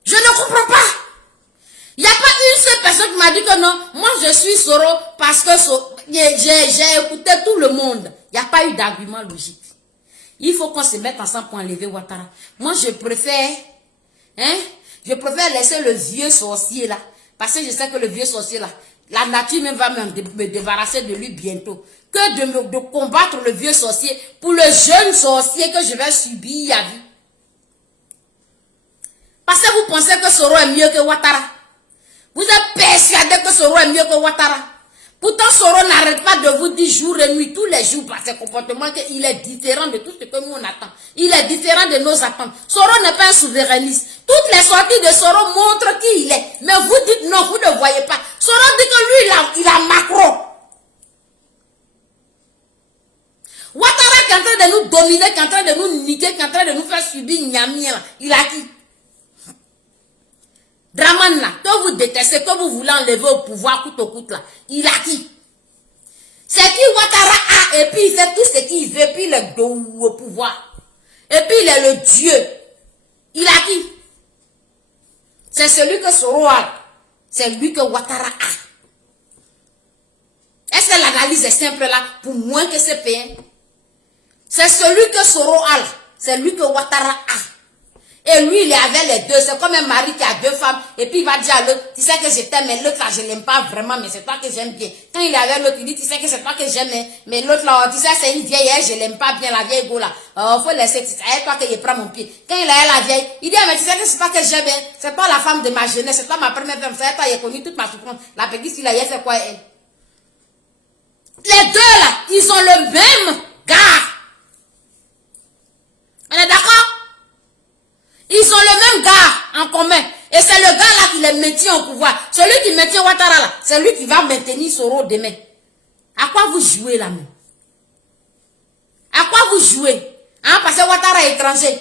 Je ne comprends pas. Il n'y a pas une seule personne qui m'a dit que non, moi je suis Soro parce que j'ai écouté tout le monde. Il n'y a pas eu d'argument logique. Il faut qu'on se mette ensemble pour enlever Ouattara. Moi je préfère laisser le vieux sorcier là. Parce que je sais que le vieux sorcier là, la nature même va me débarrasser de lui bientôt. Que de combattre le vieux sorcier pour le jeune sorcier que je vais subir à vie. Parce que vous pensez que Soro est mieux que Ouattara. Vous êtes persuadé que Soro est mieux que Ouattara. Pourtant, Soro n'arrête pas de vous dire jour et nuit, tous les jours, par ses comportements, qu'il est différent de tout ce que nous on attend. Il est différent de nos attentes. Soro n'est pas un souverainiste. Toutes les sorties de Soro montrent qui il est. Mais vous dites non, vous ne voyez pas. Soro dit que lui, il a Macron. Ouattara qui est en train de nous dominer, qui est en train de nous niquer, qui est en train de nous faire subir Niamien, il a qui? Draman là, que vous détestez, que vous voulez enlever au pouvoir coûte au coûte là, il a qui? C'est qui Ouattara a, et puis il fait tout ce qu'il veut, puis il est au pouvoir. Et puis il est le Dieu. Il a qui? C'est celui que Soro a. C'est lui que Ouattara a. Est-ce que l'analyse est simple là, pour moins que c'est payé? C'est celui que Soro a, c'est lui que Ouattara a. Et lui, il est avec les deux. C'est comme un mari qui a deux femmes. Et puis il va dire à l'autre, tu sais que je t'aime, mais l'autre là, je l'aime pas vraiment, mais c'est toi que j'aime bien. Quand il est avec l'autre, il dit, tu sais que c'est toi que j'aime, mais l'autre là, tu sais, c'est une vieille, je l'aime pas bien, la vieille go là. Faut laisser, c'est toi que je prends mon pied. Quand il est avec la vieille, il dit, mais tu sais que c'est toi que j'aime, c'est toi la femme de ma jeunesse, c'est toi ma première femme, c'est toi qui as connu toute ma souffrance. La petite fille là, elle fait quoi elle? Les deux là, ils ont le même gars. On est d'accord? Ils ont le même gars en commun. Et c'est le gars là qui les maintient au pouvoir. Celui qui maintient Ouattara là, c'est lui qui va maintenir Soro demain. À quoi vous jouez là même? À quoi vous jouez? Hein? Parce que Ouattara est étranger.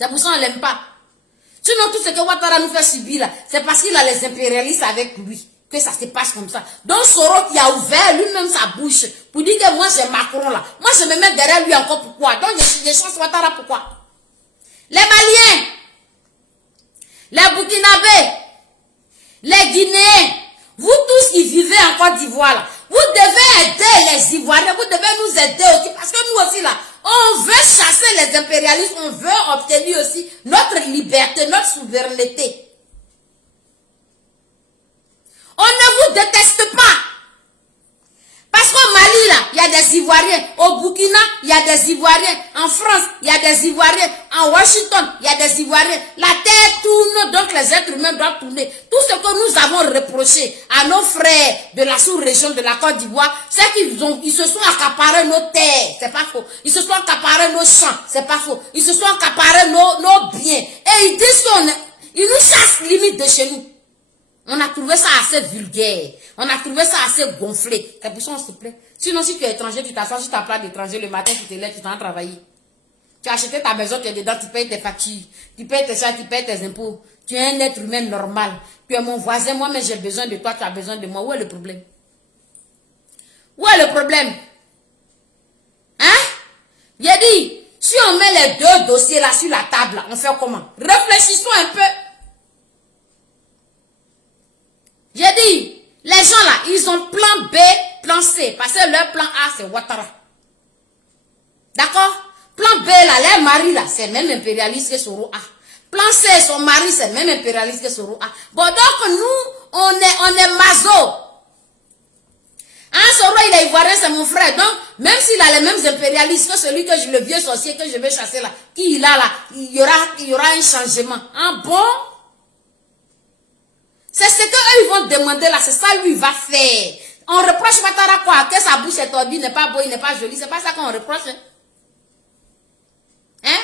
C'est pour ça qu'on ne l'aime pas. Sinon tout ce que Ouattara nous fait subir là, c'est parce qu'il a les impérialistes avec lui. Que ça se passe comme ça. Donc Soro qui a ouvert lui-même sa bouche pour dire que moi j'ai Macron là. Moi je me mets derrière lui encore pourquoi? Donc je chasse Ouattara pourquoi? Les Maliens, les Burkinabés, les Guinéens, vous tous qui vivez en Côte d'Ivoire là, vous devez aider les Ivoiriens, vous devez nous aider aussi parce que nous aussi là, on veut chasser les impérialistes, on veut obtenir aussi notre liberté, notre souveraineté. On ne vous déteste pas. Parce qu'au Mali, là, il y a des Ivoiriens. Au Burkina, il y a des Ivoiriens. En France, il y a des Ivoiriens. En Washington, il y a des Ivoiriens. La terre tourne, donc les êtres humains doivent tourner. Tout ce que nous avons reproché à nos frères de la sous-région de la Côte d'Ivoire, c'est qu'ils se sont accaparés nos terres. C'est pas faux. Ils se sont accaparés nos champs. C'est pas faux. Ils se sont accaparés nos biens. Et ils disent ils nous chassent limite de chez nous. On a trouvé ça assez vulgaire. On a trouvé ça assez gonflé. C'est pour ça qu'on se plaît. Sinon, si tu es étranger, tu t'assois sur ta place d'étranger le matin, tu te lèves, tu t'en travailles. Tu as acheté ta maison, tu es dedans, tu payes tes factures, tu payes tes charges, tu payes tes impôts. Tu es un être humain normal. Tu es mon voisin, moi, mais j'ai besoin de toi, tu as besoin de moi. Où est le problème? Où est le problème? Hein? J'ai dit, si on met les deux dossiers là sur la table, on fait comment? Réfléchissons un peu. J'ai dit, les gens là, ils ont plan B, plan C, parce que leur plan A, c'est Ouattara. D'accord? Plan B là, leur mari là, c'est même impérialiste que Soro A. Plan C, son mari, c'est même impérialiste que Soro A. Bon, donc nous, on est maso. Hein, Soro, il est ivoirien, c'est mon frère. Donc, même s'il a les mêmes impérialistes que celui que le vieux sorcier que je vais chasser là, qui il a là, il y aura un changement. Hein, bon? C'est ce qu'eux, ils vont demander là, c'est ça lui va faire. On reproche Ouattara quoi? Que sa bouche est tordue, il n'est pas beau, il n'est pas joli. C'est pas ça qu'on reproche. Hein?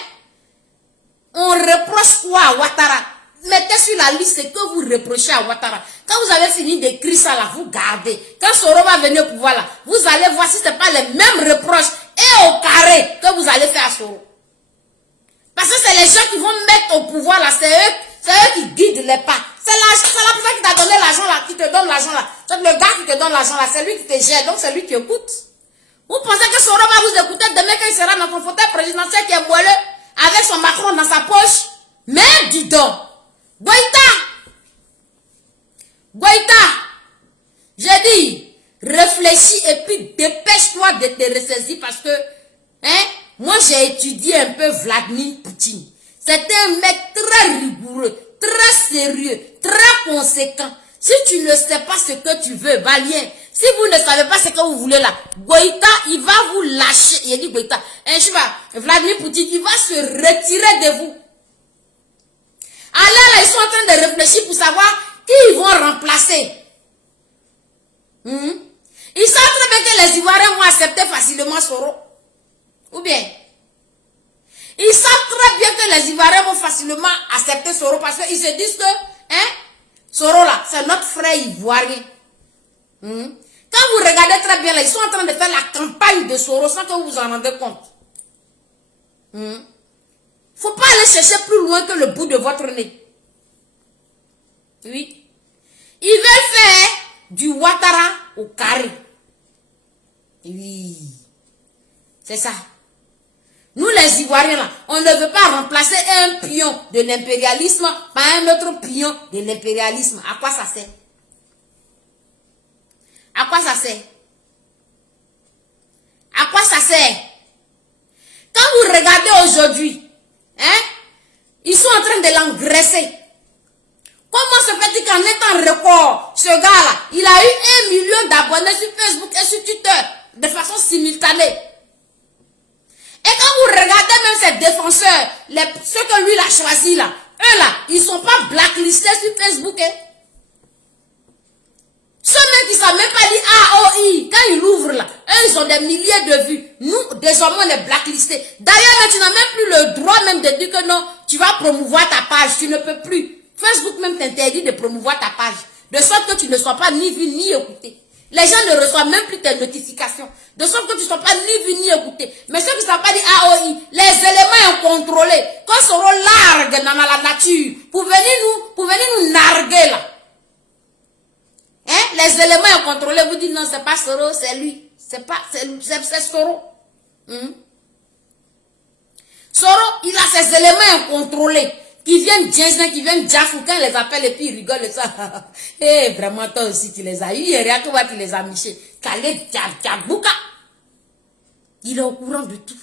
On reproche quoi à Ouattara? Mettez sur la liste ce que vous reprochez à Ouattara. Quand vous avez fini d'écrire ça là, vous gardez. Quand Soro va venir au pouvoir là, vous allez voir si ce n'est pas les mêmes reproches et au carré que vous allez faire à Soro. Parce que c'est les gens qui vont mettre au pouvoir là, c'est eux qui guident les pas. C'est la personne qui t'a donné l'argent là, qui te donne l'argent là. C'est le gars qui te donne l'argent là, c'est lui qui te gère, donc c'est lui qui écoute. Vous pensez que Soro va vous écouter demain quand il sera dans son fauteuil présidentiel qui est moelleux, avec son Macron dans sa poche? Mais dis donc, Goïta, j'ai dit, réfléchis et puis dépêche-toi de te ressaisir parce que, hein, moi j'ai étudié un peu Vladimir Poutine. C'était un mec très rigoureux, très sérieux, très conséquent. Si tu ne sais pas ce que tu veux, Valien, si vous ne savez pas ce que vous voulez là, Goïta, il va vous lâcher. Il dit Goïta, Vladimir Poutine, il va se retirer de vous. Alors là, ils sont en train de réfléchir pour savoir qui ils vont remplacer. Ils savent très bien que les Ivoiriens vont accepter facilement Soro. Ou bien, ils savent très bien que les Ivoiriens vont facilement accepter Soro parce qu'ils se disent que, hein, Soro là, c'est notre frère ivoirien. Quand vous regardez très bien là, ils sont en train de faire la campagne de Soro sans que vous vous en rendez compte. Faut pas aller chercher plus loin que le bout de votre nez. Oui. Ils veulent faire du Ouattara au carré. Oui. C'est ça. Nous les Ivoiriens là, on ne veut pas remplacer un pion de l'impérialisme par un autre pion de l'impérialisme. À quoi ça sert? À quoi ça sert? À quoi ça sert? Quand vous regardez aujourd'hui, hein, ils sont en train de l'engraisser. Comment se fait-il qu'en étant record, ce gars-là, il a eu 1 million d'abonnés sur Facebook et sur Twitter de façon simultanée? Et quand vous regardez même ses défenseurs, ceux que lui il a choisi là, eux là, ils ne sont pas blacklistés sur Facebook. Hein? Ceux même qui ne savent même pas dire AOI, quand ils l'ouvrent là, eux ils ont des milliers de vues. Nous, désormais, on est blacklistés. D'ailleurs, tu n'as même plus le droit même de dire que non, tu vas promouvoir ta page, tu ne peux plus. Facebook même t'interdit de promouvoir ta page, de sorte que tu ne sois pas ni vu ni écouté. Les gens ne reçoivent même plus tes notifications, de sorte que tu ne sois pas ni vu ni écouté. Mais ceux qui ne savent pas dire AOI, les éléments incontrôlés, quand seront largues dans la nature, pour venir nous narguer là. Hein? Les éléments incontrôlés vous disent non, c'est pas Soro, c'est lui. C'est Soro. Soro, il a ses éléments incontrôlés. Qui viennent Djensin, qui viennent Djafou, quand les appelle et puis ils rigolent et ça. Eh, vraiment, toi aussi, tu les as eu. Et rien que toi, tu les as michés. Khaled Djabouka. Il est au courant de tout.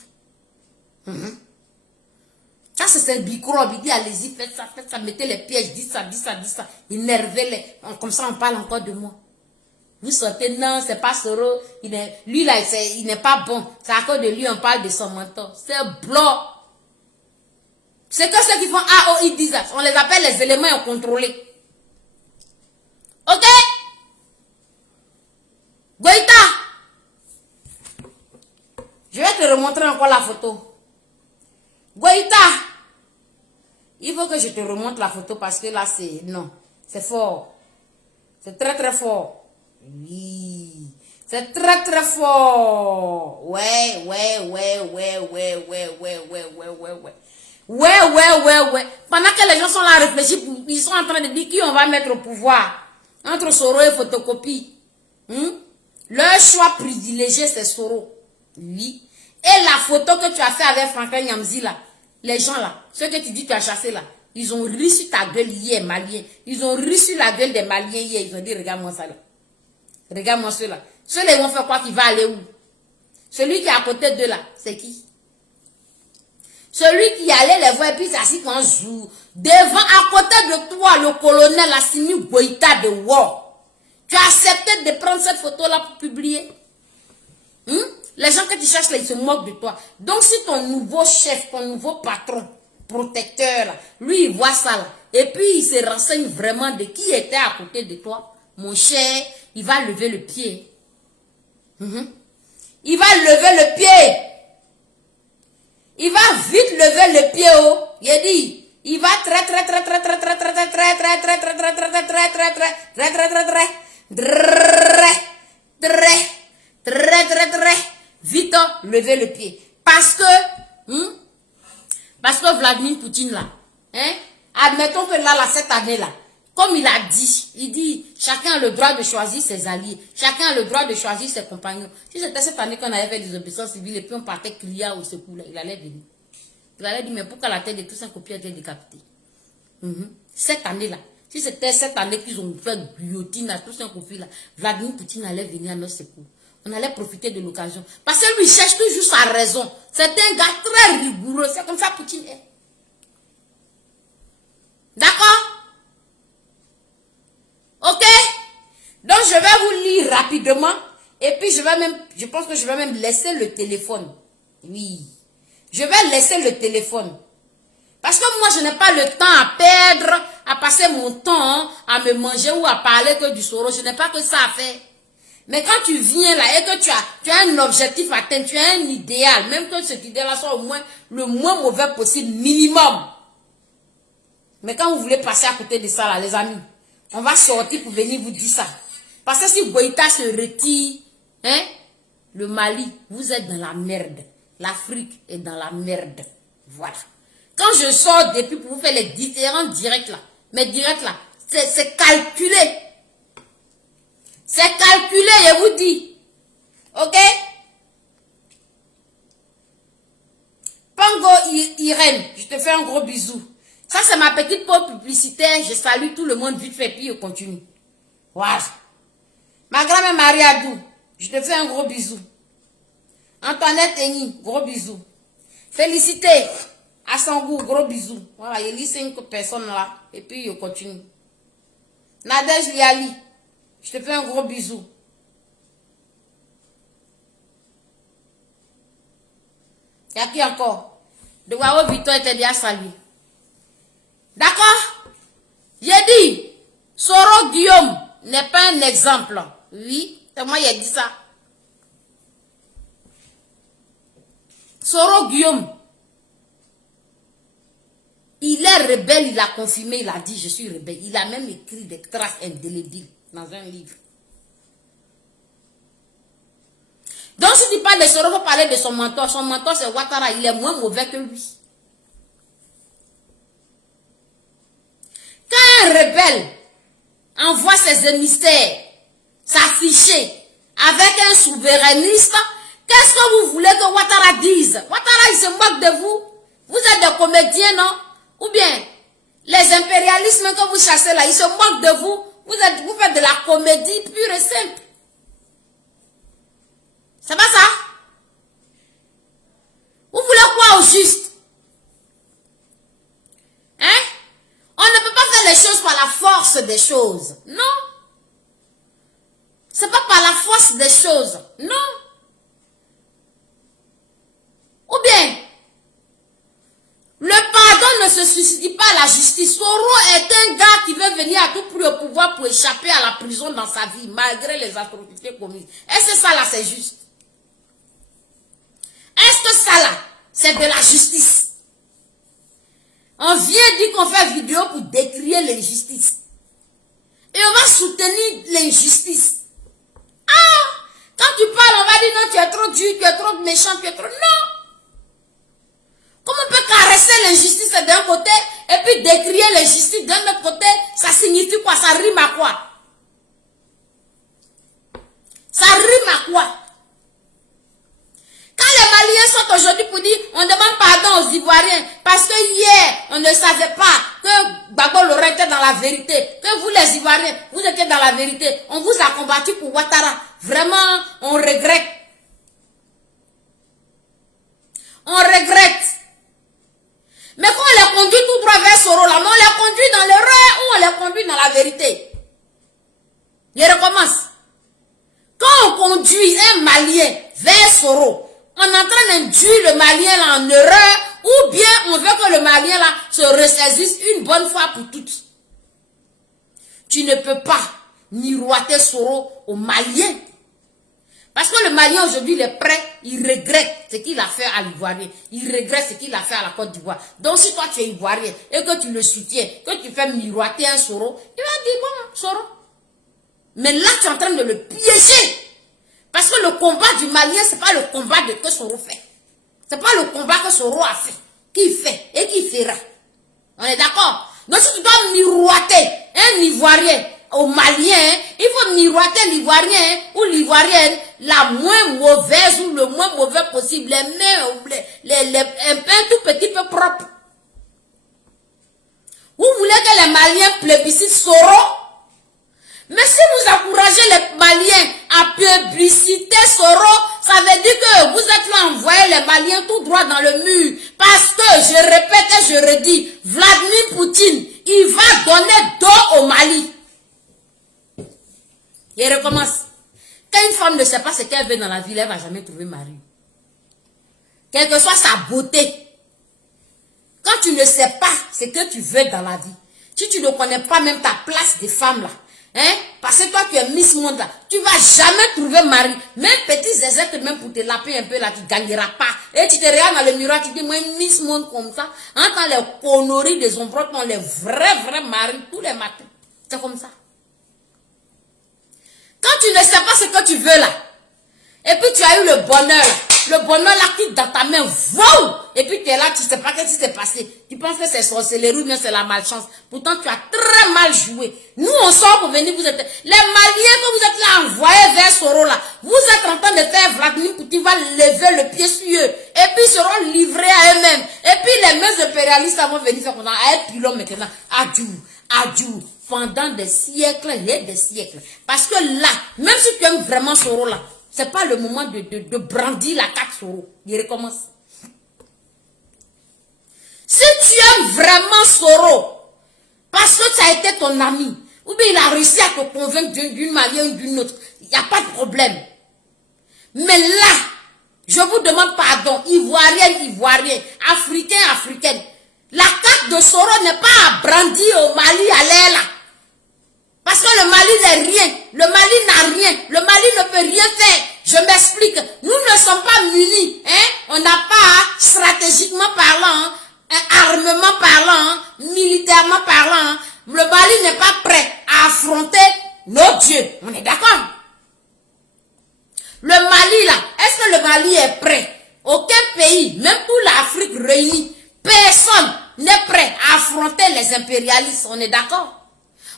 Ça, c'est le microbe. Il dit, allez-y, faites ça, mettez les pièges, dites ça. Énervez-les. Comme ça, on parle encore de moi. Vous sortez, non, c'est pas Soro. Lui, là, il n'est pas bon. C'est à cause de lui, on parle de son mentor. C'est blanc. C'est que ceux qui font AOI disent, on les appelle les éléments incontrôlés. Ok? Goïta, je vais te remontrer encore la photo. Goïta, il faut que je te remonte la photo parce que là, c'est... Non, c'est fort. C'est très, très fort. Oui. C'est très très fort. Ouais. Pendant que les gens sont là à réfléchir, ils sont en train de dire qui on va mettre au pouvoir. Entre Soro et photocopie. Leur choix privilégié, c'est Soro. Oui. Et la photo que tu as fait avec Franklin Nyamzi là, les gens là, ceux que tu dis que tu as chassé là, ils ont reçu ta gueule hier, Malien. Ils ont reçu la gueule des Maliens hier. Ils ont dit, regarde-moi ça là. Regarde-moi ceux-là. Ceux-là, ils vont faire quoi? Qu'il va aller où? Celui qui est à côté d'eux là, c'est qui? Celui qui allait les voir et puis s'assit un jour. Devant, à côté de toi, le colonel Assimi Goïta de War. Tu as accepté de prendre cette photo-là pour publier? Les gens que tu cherches là, ils se moquent de toi. Donc si ton nouveau chef, ton nouveau patron, protecteur, là, lui, il voit ça là, et puis il se renseigne vraiment de qui était à côté de toi, mon cher, il va lever le pied. Il va lever le pied. Il va vite lever le pied, oh. Il dit, il va très vite lever le pied. Parce que Vladimir Poutine là, admettons que là, cette année là, comme il a dit, il dit, chacun a le droit de choisir ses alliés, chacun a le droit de choisir ses compagnons. Si c'était cette année qu'on avait fait des obéissances civiles et puis on partait crier au secours là, il allait venir. Il allait dire, mais pourquoi la tête de tous ces copies a été décapitée? Cette année-là, si c'était cette année qu'ils ont fait guillotine à tous ces copies là, Vladimir Poutine allait venir à notre secours. On allait profiter de l'occasion. Parce que lui, il cherche toujours sa raison. C'est un gars très rigoureux. C'est comme ça Poutine est. D'accord? Ok? Donc, je vais vous lire rapidement. Et puis, je pense que je vais même laisser le téléphone. Oui. Je vais laisser le téléphone. Parce que moi, je n'ai pas le temps à perdre, à passer mon temps à me manger ou à parler que du Soro. Je n'ai pas que ça à faire. Mais quand tu viens là et que tu as un objectif à atteindre, tu as un idéal, même que cet idéal-là soit au moins le moins mauvais possible, minimum. Mais quand vous voulez passer à côté de ça, là, les amis, on va sortir pour venir vous dire ça. Parce que si Goïta se retire, le Mali, vous êtes dans la merde. L'Afrique est dans la merde. Voilà. Quand je sors depuis pour vous faire les différents directs là, mes directs là, c'est calculé. C'est calculé, je vous dis. Ok? Pango Irène, je te fais un gros bisou. Ça, c'est ma petite pause publicitaire. Je salue tout le monde vite fait, puis je continue. Voilà. Ma grand-mère Mariadou, je te fais un gros bisou. Antoinette Eni, gros bisou. Félicité à Sangou, gros bisou. Voilà, il y a 5 personnes là, et puis je continue. Nadège Liali, je te fais un gros bisou. Il y a qui encore? De Wao Victor était déjà salué. D'accord? J'ai dit, Soro Guillaume n'est pas un exemple. Oui, c'est moi qui ai dit ça. Soro Guillaume, il est rebelle, il a confirmé, il a dit je suis rebelle. Il a même écrit des traces indélébiles dans un livre. Donc si tu parles de Soro, il faut parler de son mentor. Son mentor c'est Ouattara, il est moins mauvais que lui. Quand un rebelle envoie ses émissaires s'afficher avec un souverainiste, qu'est-ce que vous voulez que Ouattara dise? Ouattara, il se moque de vous. Vous êtes des comédiens, non? Ou bien, les impérialismes que vous chassez là, ils se moquent de vous. Vous faites de la comédie pure et simple. C'est pas ça? Vous voulez quoi au juste? Hein? On ne peut pas faire les choses par la force des choses. Non. C'est pas par la force des choses. Non. Ou bien, le pardon ne se suscite pas à la justice. Soro est un gars qui veut venir à tout prix au pouvoir pour échapper à la prison dans sa vie, malgré les atrocités commises. Est-ce que ça là, c'est juste? Est-ce que ça là, c'est de la justice? On vient dire qu'on fait vidéo pour décrier l'injustice. Et on va soutenir l'injustice. Ah! Quand tu parles, on va dire non, tu es trop dur, tu es trop méchant, tu es trop... Non. Comment on peut caresser l'injustice d'un côté et puis décrier l'injustice d'un autre côté? Ça signifie quoi? Ça rime à quoi? Ça rime à quoi? Quand les Maliens sont aujourd'hui pour dire, on demande pardon aux Ivoiriens, parce que hier, on ne savait pas que Gbagbo Laurent était dans la vérité, que vous les Ivoiriens, vous étiez dans la vérité, on vous a combattu pour Ouattara. Vraiment, on regrette. On regrette. Mais quand on les conduit tout droit vers Soro, là, mais on les conduit dans l'erreur ou on les conduit dans la vérité? Je recommence. Quand on conduit un Malien vers Soro, on est en train d'induire le Malien là en erreur, ou bien on veut que le Malien là se ressaisisse une bonne fois pour toutes. Tu ne peux pas miroiter Soro au Malien. Parce que le Malien aujourd'hui, il est prêt, il regrette ce qu'il a fait à l'Ivoirien. Il regrette ce qu'il a fait à la Côte d'Ivoire. Donc si toi tu es Ivoirien et que tu le soutiens, que tu fais miroiter un Soro, il va dire bon, Soro. Mais là, tu es en train de le piéger. Parce que le combat du Malien, ce n'est pas le combat que Soro fait. Ce n'est pas le combat que Soro a fait, qu'il fait et qu'il fera. On est d'accord? Donc si tu dois miroiter un Ivoirien au Malien, il faut miroiter l'Ivoirien ou l'Ivoirienne la moins mauvaise ou le moins mauvais possible. Les mains, un tout petit peu propre. Vous voulez que les Maliens plébiscitent Soro? Mais si vous encouragez les Maliens à plébisciter Soro, ça veut dire que vous êtes là à envoyer les Maliens tout droit dans le mur. Parce que, je répète et je redis, Vladimir Poutine, il va donner dos au Mali. Il recommence. Quand une femme ne sait pas ce qu'elle veut dans la vie, elle ne va jamais trouver mari. Quelle que soit sa beauté. Quand tu ne sais pas ce que tu veux dans la vie, si tu ne connais pas même ta place de femme là, hein, parce que toi tu es Miss Monde là, tu ne vas jamais trouver mari. Même petit zézette, même pour te laper un peu là, tu ne gagneras pas. Et tu te regardes dans le miroir, tu dis, moi Miss Monde comme ça, entends les conneries des ombres, les vrais maris tous les matins. C'est comme ça. Quand tu ne sais pas ce que tu veux là, et puis tu as eu le bonheur là qui dans ta main, wow! Et puis tu es là, tu ne sais pas ce qui s'est passé. Tu penses que c'est sorcellerie ou bien c'est la malchance. Pourtant tu as très mal joué. Nous on sort pour venir, vous êtes... Les Maliens que vous êtes là envoyés vers Soro là, vous êtes en train de faire Vladimir Poutine va lever le pied sur eux. Et puis ils seront livrés à eux-mêmes. Et puis les mêmes impérialistes vont venir faire comme ça. Et puis là maintenant, adieu. Pendant des siècles et des siècles. Parce que là, même si tu aimes vraiment Soro là, ce n'est pas le moment de brandir la carte Soro. Il recommence. Si tu aimes vraiment Soro, parce que ça a été ton ami, ou bien il a réussi à te convaincre d'une manière ou d'une autre, il n'y a pas de problème. Mais là, je vous demande pardon, Ivoirien, Africaine. La carte de Soro n'est pas à brandir au Mali à l'air là. Parce que le Mali n'est rien. Le Mali n'a rien. Le Mali ne peut rien faire. Je m'explique. Nous ne sommes pas munis. Hein? On n'a pas, stratégiquement parlant, armement parlant, militairement parlant, le Mali n'est pas prêt à affronter nos dieux. On est d'accord? Le Mali là, est-ce que le Mali est prêt? Aucun pays, même toute l'Afrique réunie, personne n'est prêt à affronter les impérialistes. On est d'accord?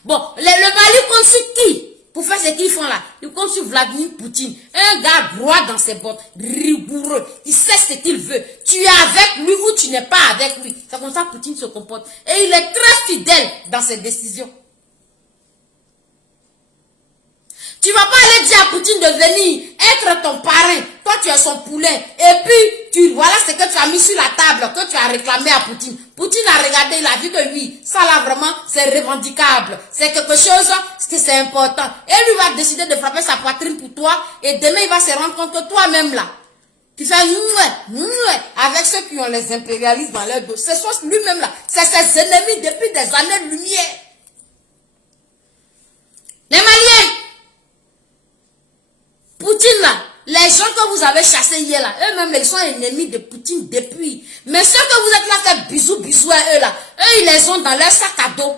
Bon, le Mali compte sur qui pour faire ce qu'ils font là? Ils comptent sur Vladimir Poutine. Un gars droit dans ses bottes, rigoureux. Il sait ce qu'il veut. Tu es avec lui ou tu n'es pas avec lui. C'est comme ça que Poutine se comporte. Et il est très fidèle dans ses décisions. Tu ne vas pas aller dire à Poutine de venir être ton parrain. Toi, tu es son poulain. Et puis, voilà ce que tu as mis sur la table, que tu as réclamé à Poutine. Poutine a regardé, il a vu que oui, ça là vraiment, c'est revendicable. C'est quelque chose que c'est important. Et lui va décider de frapper sa poitrine pour toi. Et demain, il va se rendre compte que toi-même là, tu fais avec ceux qui ont les impérialistes dans leur dos. Ce sont lui-même là. C'est ses ennemis depuis des années-lumière. Les Maliens. Poutine là, les gens que vous avez chassés hier là, eux-mêmes ils sont ennemis de Poutine depuis. Mais ceux que vous êtes là fait bisous à eux là, eux ils les ont dans leur sac à dos.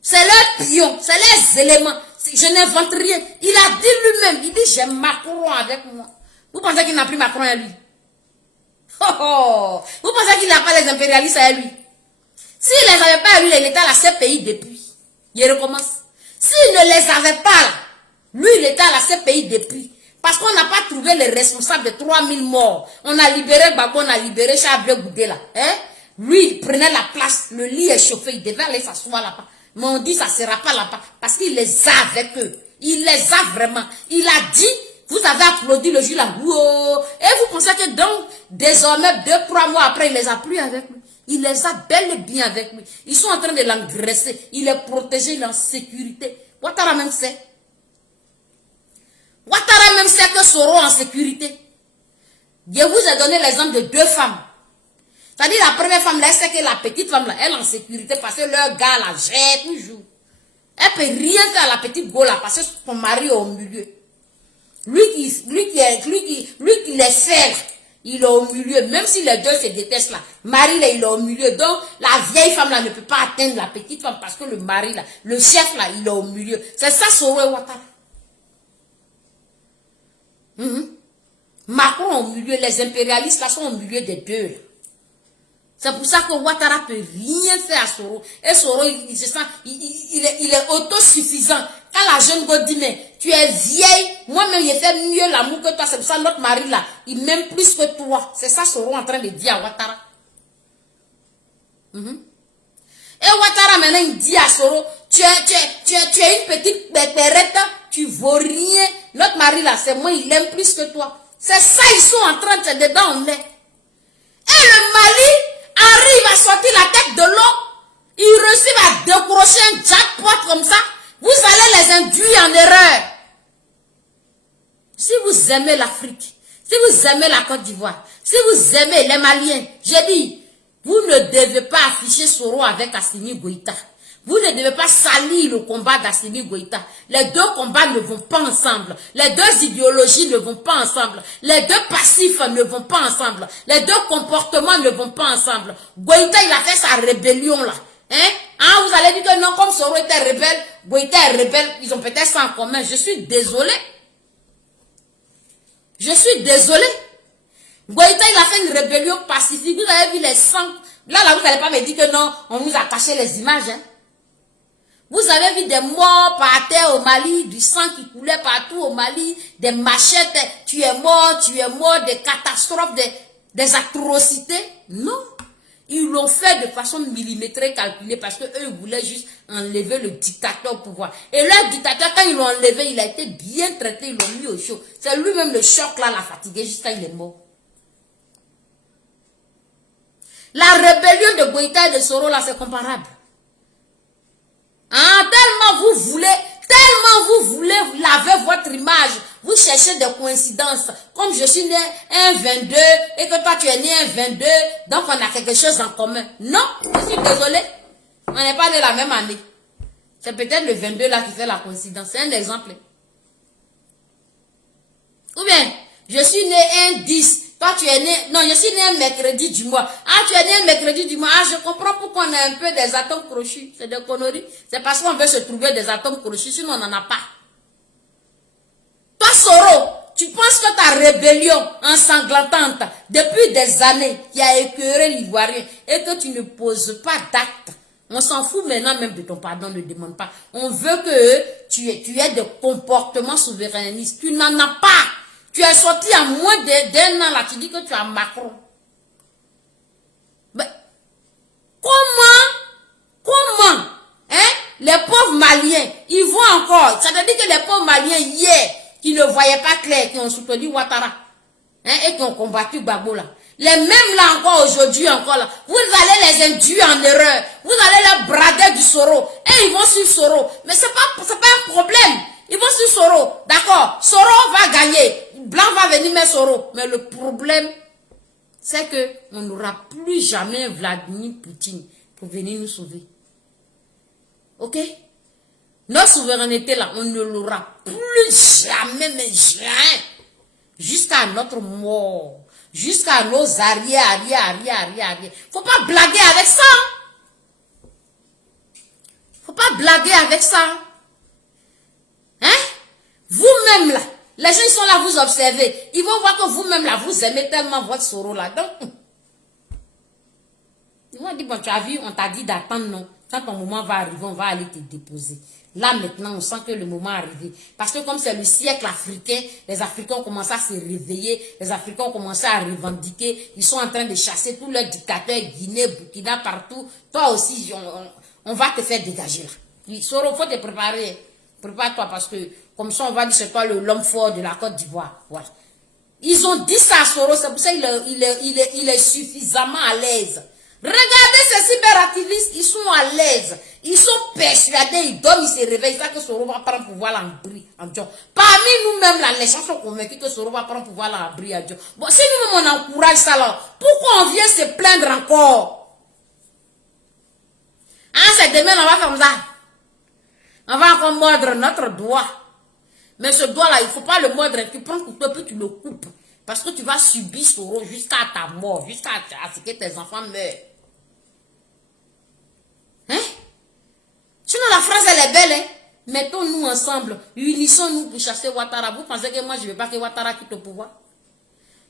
C'est leurs pions, c'est leurs éléments. Je n'invente rien. Il a dit lui-même, il dit j'ai Macron avec moi. Vous pensez qu'il n'a plus Macron à lui? Oh, oh. Vous pensez qu'il n'a pas les impérialistes à lui? S'il ne les avait pas à lui, il était à la CPI depuis. Il recommence. S'il ne les avait pas là, lui il était à la CPI depuis. Parce qu'on n'a pas trouvé les responsables de 3000 morts. On a libéré Gbagbo, on a libéré Chablé Goudé là. Hein? Lui, il prenait la place, le lit est chauffé, il devait aller s'asseoir là-bas. Mais on dit ça ne sera pas là-bas. Parce qu'il les a avec eux. Il les a vraiment. Il a dit, vous avez applaudi le jour là. Wow. Et vous pensez que donc, désormais, 2-3 mois après, il les a plus avec lui. Il les a bel et bien avec lui. Ils sont en train de l'engraisser. Il est protégé, il est en sécurité. Ouattara même sait. Ouattara même sait que Soro en sécurité. Je vous ai donné l'exemple de 2 femmes. C'est-à-dire la première femme, là, elle sait que la petite femme, là, elle est en sécurité parce que leur gars la gère toujours. Elle ne peut rien faire à la petite go là parce que son mari est au milieu. Lui qui les sert, il est au milieu. Même si les deux se détestent là, mari là, il est au milieu. Donc la vieille femme là ne peut pas atteindre la petite femme parce que le mari là, le chef là, il est au milieu. C'est ça Soro et Ouattara. Macron au milieu, les impérialistes là sont au milieu des deux là. C'est pour ça que Ouattara peut rien faire à Soro. Et Soro, il se sent, il est autosuffisant. Quand la jeune go dit, mais tu es vieille, moi-même, il fait mieux l'amour que toi. C'est pour ça notre mari là, il m'aime plus que toi. C'est ça Soro en train de dire à Ouattara. Et Ouattara maintenant, il dit à Soro, tu es une petite bébérette, tu vaux rien. Notre mari là, c'est moi, il aime plus que toi. C'est ça, ils sont en train de dedans, on est. Et le Mali arrive à sortir la tête de l'eau, il réussit à décrocher un jackpot comme ça, vous allez les induire en erreur. Si vous aimez l'Afrique, si vous aimez la Côte d'Ivoire, si vous aimez les Maliens, j'ai dit, vous ne devez pas afficher Soro avec Assimi Goïta. Vous ne devez pas salir le combat d'Assimi Goïta. Les deux combats ne vont pas ensemble. Les deux idéologies ne vont pas ensemble. Les deux passifs ne vont pas ensemble. Les deux comportements ne vont pas ensemble. Goïta, il a fait sa rébellion là. Hein? Vous allez dire que non, comme Soro était rebelle, Goïta est rebelle, ils ont peut-être ça en commun. Je suis désolé. Je suis désolé. Goïta, il a fait une rébellion pacifique. Vous avez vu les sangs. Là, vous n'allez pas me dire que non, on vous a caché les images. Hein? Vous avez vu des morts par terre au Mali, du sang qui coulait partout au Mali, des machettes, tu es mort, des catastrophes, des atrocités. Non. Ils l'ont fait de façon millimétrée, calculée, parce qu'eux, ils voulaient juste enlever le dictateur au pouvoir. Et leur dictateur, quand ils l'ont enlevé, il a été bien traité, ils l'ont mis au chaud. C'est lui-même le choc là, l'a fatigué jusqu'à il est mort. La rébellion de Goïta et de Soro là, c'est comparable. Ah, tellement vous voulez laver votre image, vous cherchez des coïncidences. Comme je suis né un 22 et que toi tu es né un 22, donc on a quelque chose en commun. Non, je suis désolé, on n'est pas de la même année. C'est peut-être le 22 là qui fait la coïncidence, c'est un exemple. Ou bien, je suis né un 10. Toi, tu es né... Non, je suis né un mercredi du mois. Ah, tu es né un mercredi du mois. Ah, je comprends pourquoi on a un peu des atomes crochus. C'est des conneries. C'est parce qu'on veut se trouver des atomes crochus, sinon on n'en a pas. Toi, Soro, tu penses que ta rébellion ensanglantante, depuis des années, qui a écœuré l'Ivoirien, et que tu ne poses pas d'acte. On s'en fout maintenant même de ton pardon, ne demande pas. On veut que tu aies des comportements souverainistes. Tu n'en as pas. Tu es sorti à moins d'un an là, tu dis que tu as Macron. Mais comment, hein, les pauvres Maliens, ils vont encore, ça veut dire que les pauvres Maliens hier, qui ne voyaient pas clair, qui ont soutenu Ouattara, hein, et qui ont combattu Gbagbo là, les mêmes là encore aujourd'hui encore là, vous allez les induire en erreur, vous allez leur brader du Soro, et ils vont suivre Soro, mais c'est pas un problème. Ils vont sur Soro, d'accord, Soro va gagner, Blanc va venir mettre Soro, mais le problème, c'est que on n'aura plus jamais Vladimir Poutine pour venir nous sauver. Ok? Notre souveraineté là, on ne l'aura plus jamais, mais jamais, jusqu'à notre mort, jusqu'à nos arrière. Faut pas blaguer avec ça. Faut pas blaguer avec ça. sont là, vous observez. Ils vont voir que vous-même là, vous aimez tellement votre Soro là. Donc, ils vont dire, bon, tu as vu, on t'a dit d'attendre, non. Quand ton moment va arriver, on va aller te déposer. Là, maintenant, on sent que le moment est arrivé. Parce que comme c'est le siècle africain, les Africains ont commencé à se réveiller. Les Africains ont commencé à revendiquer. Ils sont en train de chasser tous leurs dictateurs, Guinée, Burkina, partout. Toi aussi, on va te faire dégager là. Oui, Soro, il faut te préparer. Prépare-toi parce que comme ça, on va dire c'est toi l'homme fort de la Côte d'Ivoire. Voilà. Ils ont dit ça à Soro, c'est pour ça qu'il est suffisamment à l'aise. Regardez ces cyberactivistes, ils sont à l'aise. Ils sont persuadés, ils dorment, ils se réveillent. Ils savent que Soro va prendre pouvoir là en bris, en Dieu. Parmi nous-mêmes, là, les gens sont convaincus que Soro va prendre pouvoir là en bris, en Dieu. Bon, si nous-mêmes on encourage ça là, pourquoi on vient se plaindre encore? Ah, c'est demain, on va faire comme ça. On va encore mordre notre doigt. Mais ce doigt-là, il ne faut pas le mordre. Tu prends le couteau puis tu le coupes. Parce que tu vas subir Soro jusqu'à ta mort, jusqu'à ce que tes enfants meurent. Hein? Sinon, la phrase, elle est belle, hein? Mettons-nous ensemble, unissons-nous pour chasser Ouattara. Vous pensez que moi, je ne veux pas que Ouattara quitte le pouvoir?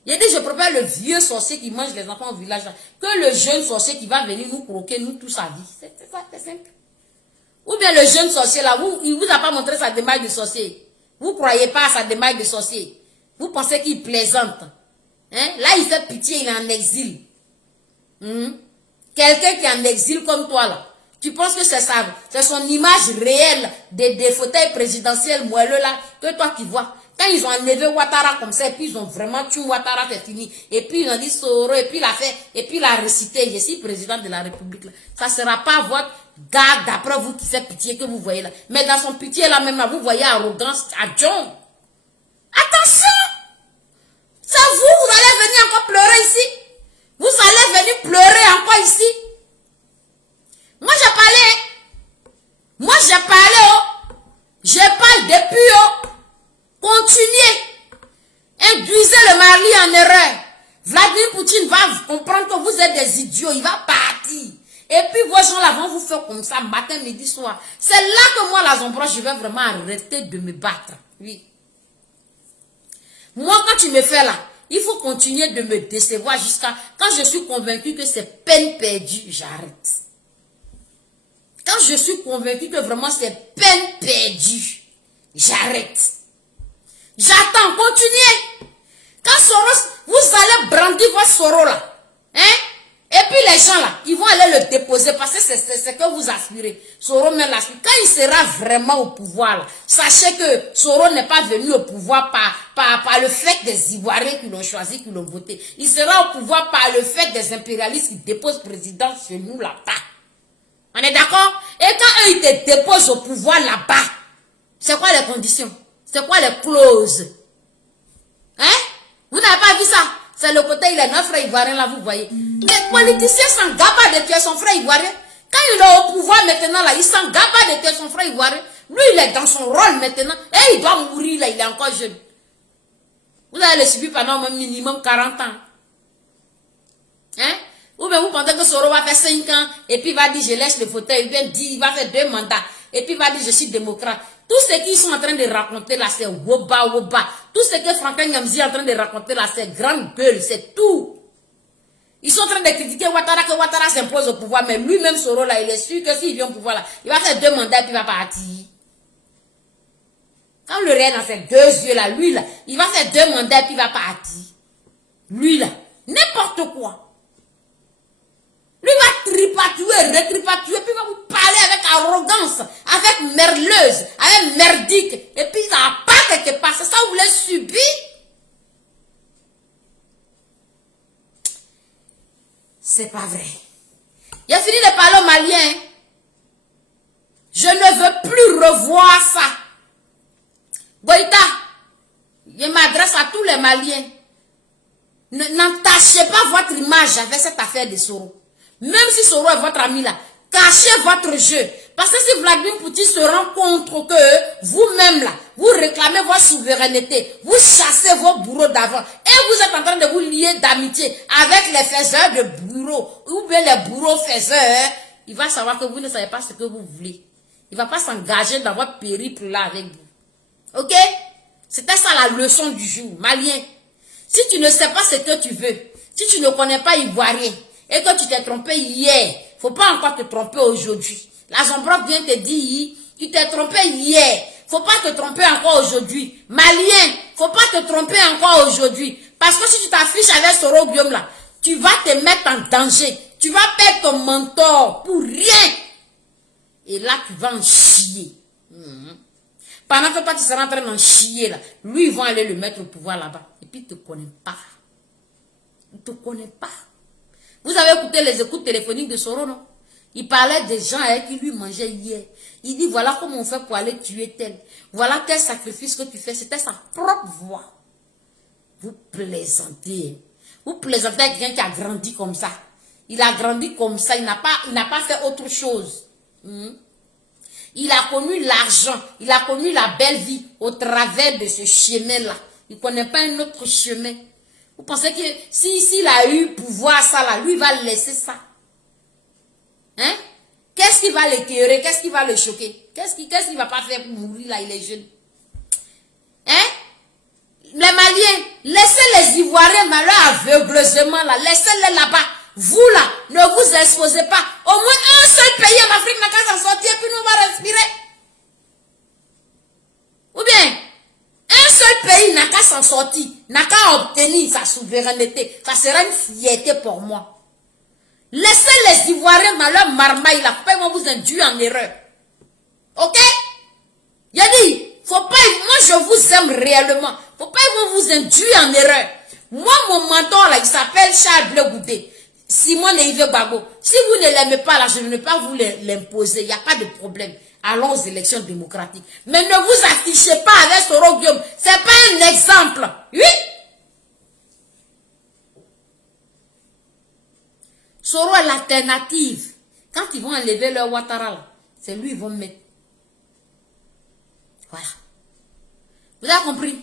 Il dit, je préfère le vieux sorcier qui mange les enfants au village, que le jeune sorcier qui va venir nous croquer, nous, toute sa vie. C'est ça, c'est simple. Ou bien le jeune sorcier, là, il ne vous a pas montré sa démarche de sorcier. Vous ne croyez pas à sa démarche de sorcier. Vous pensez qu'il plaisante. Hein? Là, il fait pitié, il est en exil. Quelqu'un qui est en exil comme toi, là. Tu penses que c'est ça, c'est son image réelle des fauteuils présidentiels moelleux là, que toi qui vois. Quand ils ont enlevé Ouattara comme ça, et puis ils ont vraiment tué Ouattara, c'est fini. Et puis ils ont dit Soro, et puis il a fait, et puis il a récité, je suis président de la République là. Ça ne sera pas votre gars d'après vous qui fait pitié que vous voyez là. Mais dans son pitié là même là, vous voyez arrogance à John. Attention! C'est vous allez venir encore pleurer ici. Vous allez venir pleurer encore ici. Moi, j'ai parlé. Moi, j'ai parlé. Oh. Je parle depuis. Oh. Continuez. Induisez le Mali en erreur. Vladimir Poutine va comprendre que vous êtes des idiots. Il va partir. Et puis, vos gens là vont vous faire comme ça, matin, midi, soir. C'est là que moi, la Zombra, je vais vraiment arrêter de me battre. Oui. Moi, quand tu me fais là, il faut continuer de me décevoir jusqu'à... Quand je suis convaincu que c'est peine perdue, j'arrête. Quand je suis convaincu que vraiment c'est peine perdue, j'arrête. J'attends, continuez. Quand Soros, vous allez brandir votre Soro là. Hein? Et puis les gens là, ils vont aller le déposer parce que c'est ce que vous aspirez. Soro met l'aspire. Quand il sera vraiment au pouvoir là, sachez que Soro n'est pas venu au pouvoir par le fait des Ivoiriens qui l'ont choisi, qui l'ont voté. Il sera au pouvoir par le fait des impérialistes qui déposent président chez nous là-bas. On est d'accord? Et quand eux, ils te déposent au pouvoir là-bas, c'est quoi les conditions? C'est quoi les clauses? Hein? Vous n'avez pas vu ça? C'est le côté, il est notre frère ivoirien là, vous voyez. Les politiciens s'en gabent pas de tuer son frère ivoirien. Quand il est au pouvoir maintenant là, il s'en gabent pas de tuer son frère ivoirien. Lui, il est dans son rôle maintenant. Et il doit mourir là, il est encore jeune. Vous allez le subir pendant un minimum 40 ans. Hein? Ou bien vous pensez que Soro va faire 5 ans et puis il va dire je laisse le fauteuil, ou bien il va faire 2 mandats et puis il va dire je suis démocrate. Tout ce qu'ils sont en train de raconter là, c'est woba woba. Tout ce que Franklin Nyamzi est en train de raconter là, c'est grande gueule, c'est tout. Ils sont en train de critiquer Ouattara, que Ouattara s'impose au pouvoir, mais lui-même Soro là, il est sûr que s'il vient au pouvoir là, il va faire 2 mandats et puis il va partir. Quand le réel dans ses 2 yeux là, lui là, il va faire 2 mandats et puis il va partir. Lui là, n'importe quoi. Lui va tripatuer, retripatuer, puis il va vous parler avec arrogance, avec merleuse, avec merdique, et puis ça n'a pas quelque part. C'est ça que vous voulez subir? C'est pas vrai. Il a fini de parler aux Maliens. Je ne veux plus revoir ça. Goïta, je m'adresse à tous les Maliens. N'entachez pas votre image avec cette affaire de Soro. Même si Soro est votre ami là, cachez votre jeu. Parce que si Vladimir Poutine se rend compte que vous-même là, vous réclamez votre souveraineté, vous chassez vos bourreaux d'avant, et vous êtes en train de vous lier d'amitié avec les faiseurs de bourreaux, ou bien les bourreaux faiseurs, il va savoir que vous ne savez pas ce que vous voulez. Il ne va pas s'engager dans votre périple là avec vous. Ok? C'était ça la leçon du jour. Malien, si tu ne sais pas ce que tu veux, si tu ne connais pas Ivoirien, et que tu t'es trompé hier, faut pas encore te tromper aujourd'hui. La Zambroque vient te dire, tu t'es trompé hier, faut pas te tromper encore aujourd'hui. Malien, faut pas te tromper encore aujourd'hui. Parce que si tu t'affiches avec Soro Guillaume là, tu vas te mettre en danger. Tu vas perdre ton mentor pour rien. Et là, tu vas en chier. Pendant que toi, tu seras en train d'en chier là, lui, ils vont aller le mettre au pouvoir là-bas. Et puis, il ne te connaît pas. Il ne te connaît pas. Vous avez écouté les écoutes téléphoniques de Soro, non? Il parlait des gens qui lui mangeaient hier. Il dit, voilà comment on fait pour aller tuer tel. Voilà quel sacrifice que tu fais. C'était sa propre voix. Vous plaisantez. Vous plaisantez avec quelqu'un qui a grandi comme ça. Il a grandi comme ça. Il n'a pas fait autre chose. Il a connu l'argent. Il a connu la belle vie au travers de ce chemin-là. Il ne connaît pas un autre chemin. Vous pensez que s'il a eu pouvoir ça là, lui va laisser ça? Hein? Qu'est-ce qui va l'écœurer? Qu'est-ce qui va le choquer? Qu'est-ce qu'il va pas faire pour mourir là? Il est jeune. Hein? Les Maliens, laissez les Ivoiriens aveugleusement là. Laissez-les là-bas. Vous là, ne vous exposez pas. Au moins un seul pays en Afrique n'a qu'à s'en sortir et puis nous on va respirer. Ou bien, un seul pays n'a qu'à s'en sortir, n'a qu'à obtenir sa souveraineté. Ça sera une fierté pour moi. Laissez les Ivoiriens dans leur marmaille là, ils vont vous induire en erreur. Ok? Il a dit, faut pas, moi je vous aime réellement. Faut pas ils vont vous induire en erreur. Moi, mon mentor là, il s'appelle Charles Bleu Goudé. Simon et Yves Gbagbo. Si vous ne l'aimez pas là, je ne vais pas vous l'imposer. Il n'y a pas de problème. Allons aux élections démocratiques. Mais ne vous affichez pas avec Soro Guillaume. C'est pas un exemple. Oui? Soro est l'alternative. Quand ils vont enlever leur Ouattara là, c'est lui ils vont mettre. Voilà. Vous avez compris?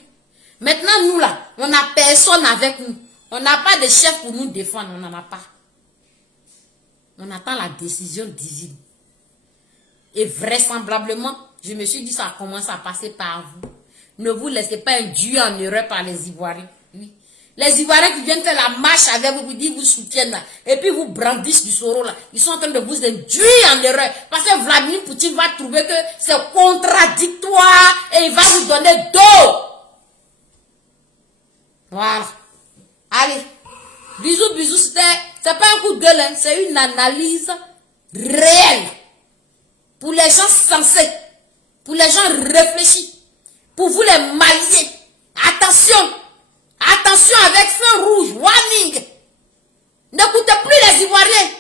Maintenant, nous là, on n'a personne avec nous. On n'a pas de chef pour nous défendre. On n'en a pas. On attend la décision divine. Et vraisemblablement, je me suis dit, ça commence à passer par vous. Ne vous laissez pas induire en erreur par les Ivoiriens. Oui. Les Ivoiriens qui viennent faire la marche avec vous, vous disent, vous soutiennent là. Et puis vous brandissent du Soro là. Ils sont en train de vous induire en erreur. Parce que Vladimir Poutine va trouver que c'est contradictoire et il va vous donner dos. Voilà. Allez. Bisous, bisous. C'est pas un coup de gueule, hein. C'est une analyse réelle. Pour les gens sensés. Pour les gens réfléchis. Pour vous les Maliens. Attention. Attention avec feu rouge. Warning. N'écoutez plus les Ivoiriens.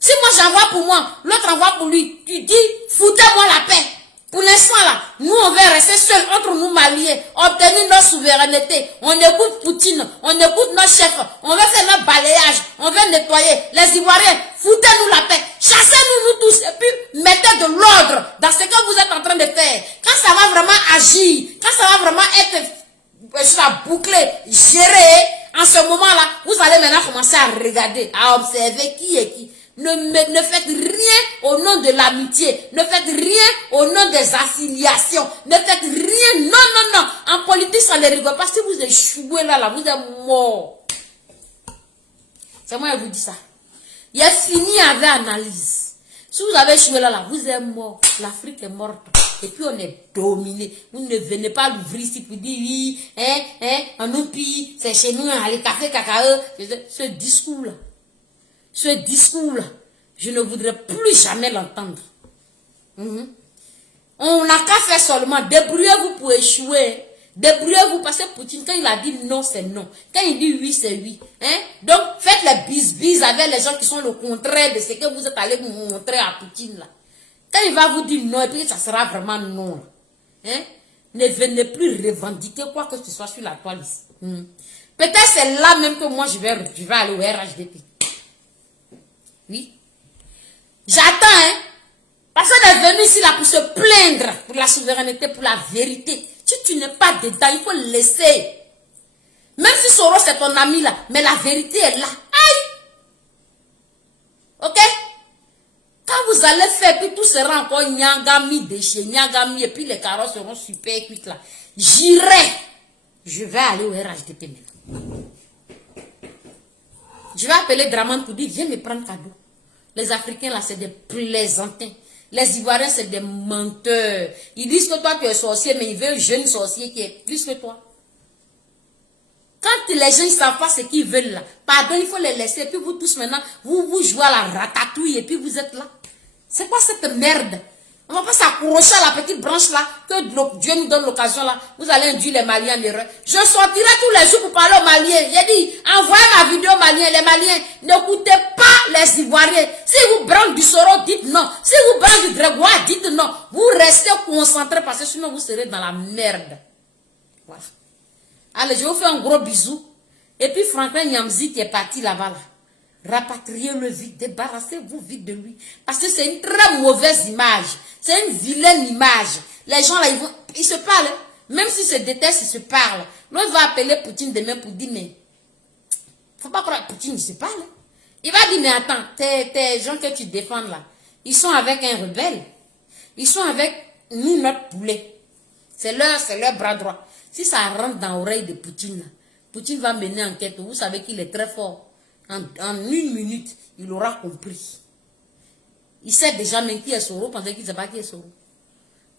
Si moi j'envoie pour moi, l'autre envoie pour lui. Tu dis, foutez-moi la paix. Pour l'instant là, nous on va rester seuls entre nous Maliens, obtenir notre souveraineté. On écoute Poutine, on écoute nos chefs, on va faire notre balayage, on va nettoyer. Les Ivoiriens, foutez-nous la paix, chassez-nous nous tous et puis mettez de l'ordre dans ce que vous êtes en train de faire. Quand ça va vraiment agir, quand ça va vraiment être bouclé, géré, en ce moment-là, vous allez maintenant commencer à regarder, à observer qui est qui. Ne faites rien au nom de l'amitié. Ne faites rien au nom des affiliations. Ne faites rien. Non, non, non. En politique, ça ne rigole pas. Si vous échouez là, vous êtes mort. C'est moi qui vous dis ça. Il a fini avec analyse. Si vous avez échoué là, vous êtes mort. L'Afrique est morte. Et puis on est dominé. Vous ne venez pas l'ouvrir ici pour dire oui, on nous pille, c'est chez nous, les cafés, cacao. Ce discours-là. Ce discours-là, je ne voudrais plus jamais l'entendre. On n'a qu'à faire seulement. Débrouillez-vous pour échouer. Débrouillez-vous parce que Poutine, quand il a dit non, c'est non. Quand il dit oui, c'est oui. Donc, faites les bis-bis avec les gens qui sont le contraire de ce que vous êtes allé vous montrer à Poutine. Là. Quand il va vous dire non, et puis ça sera vraiment non. Ne venez plus revendiquer quoi que ce soit sur la toile ici. Peut-être c'est là même que moi je vais aller au RHDP. Oui. J'attends, parce qu'on est venu ici là pour se plaindre pour la souveraineté, pour la vérité. Si tu n'es pas dedans, il faut le laisser. Même si Soro c'est ton ami là, mais la vérité est là. Aïe! Ok? Quand vous allez faire, puis tout sera encore nyangami déchiré, nyangami, et puis les carottes seront super cuites là. J'irai. Je vais aller au RHDP maintenant. Je vais appeler Draman pour dire, viens me prendre cadeau. Les Africains là, c'est des plaisantins. Les Ivoiriens, c'est des menteurs. Ils disent que toi, tu es sorcier, mais ils veulent un jeune sorcier qui est plus que toi. Quand les gens ne savent pas ce qu'ils veulent là, pardon, il faut les laisser. Puis vous tous maintenant, vous jouez à la ratatouille et puis vous êtes là. C'est quoi cette merde? On va pas s'accrocher à la petite branche là, que Dieu nous donne l'occasion là. Vous allez induire les Maliens en erreur. Je sortirai tous les jours pour parler aux Maliens. J'ai dit, envoyez ma vidéo aux Maliens. Les Maliens, n'écoutez pas les Ivoiriens. Si vous brandez du Soro, dites non. Si vous brandez du Grégoire, dites non. Vous restez concentrés parce que sinon vous serez dans la merde. Voilà. Allez, je vous fais un gros bisou. Et puis Franklin Nyamzi qui est parti là-bas là. Rapatriez-le vite, débarrassez-vous vite de lui. Parce que c'est une très mauvaise image. C'est une vilaine image. Les gens là, ils se parlent. Même s'ils se détestent, ils se parlent. L'autre il va appeler Poutine demain pour dire, mais faut pas croire que Poutine, il se parle. Il va dire, mais attends, tes gens que tu défends là, ils sont avec un rebelle. Ils sont avec nous, notre poulet. C'est leur bras droit. Si ça rentre dans l'oreille de Poutine là, Poutine va mener enquête. Vous savez qu'il est très fort. En une minute, il aura compris. Il sait déjà même qui est Soro, pensez qu'il ne sait pas qui est Soro.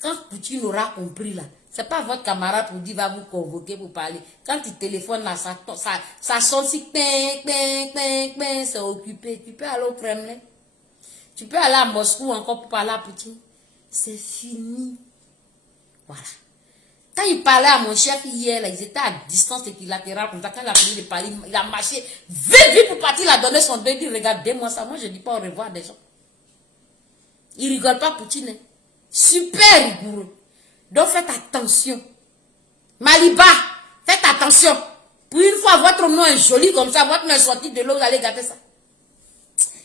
Quand Poutine aura compris là, c'est pas votre camarade pour dire va vous convoquer pour parler. Quand il téléphone là, ça sonne si c'est occupé. Tu peux aller au Kremlin. Tu peux aller à Moscou encore pour parler à Poutine. C'est fini. Voilà. Quand il parlait à mon chef hier, là, ils étaient à distance équilatérale. Quand il a fini de parler, il a marché vite pour partir, il a donné son deuil. Il dit, regardez-moi ça. Moi, je ne dis pas au revoir des gens. Il ne rigole pas, Poutine. Hein. Super rigoureux. Donc, faites attention. Maliba, faites attention. Pour une fois, votre nom est joli comme ça, votre nom est sorti de l'eau, vous allez gâter ça.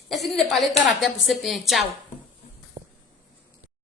J'ai fini de parler terre à terre pour ce pays. Ciao.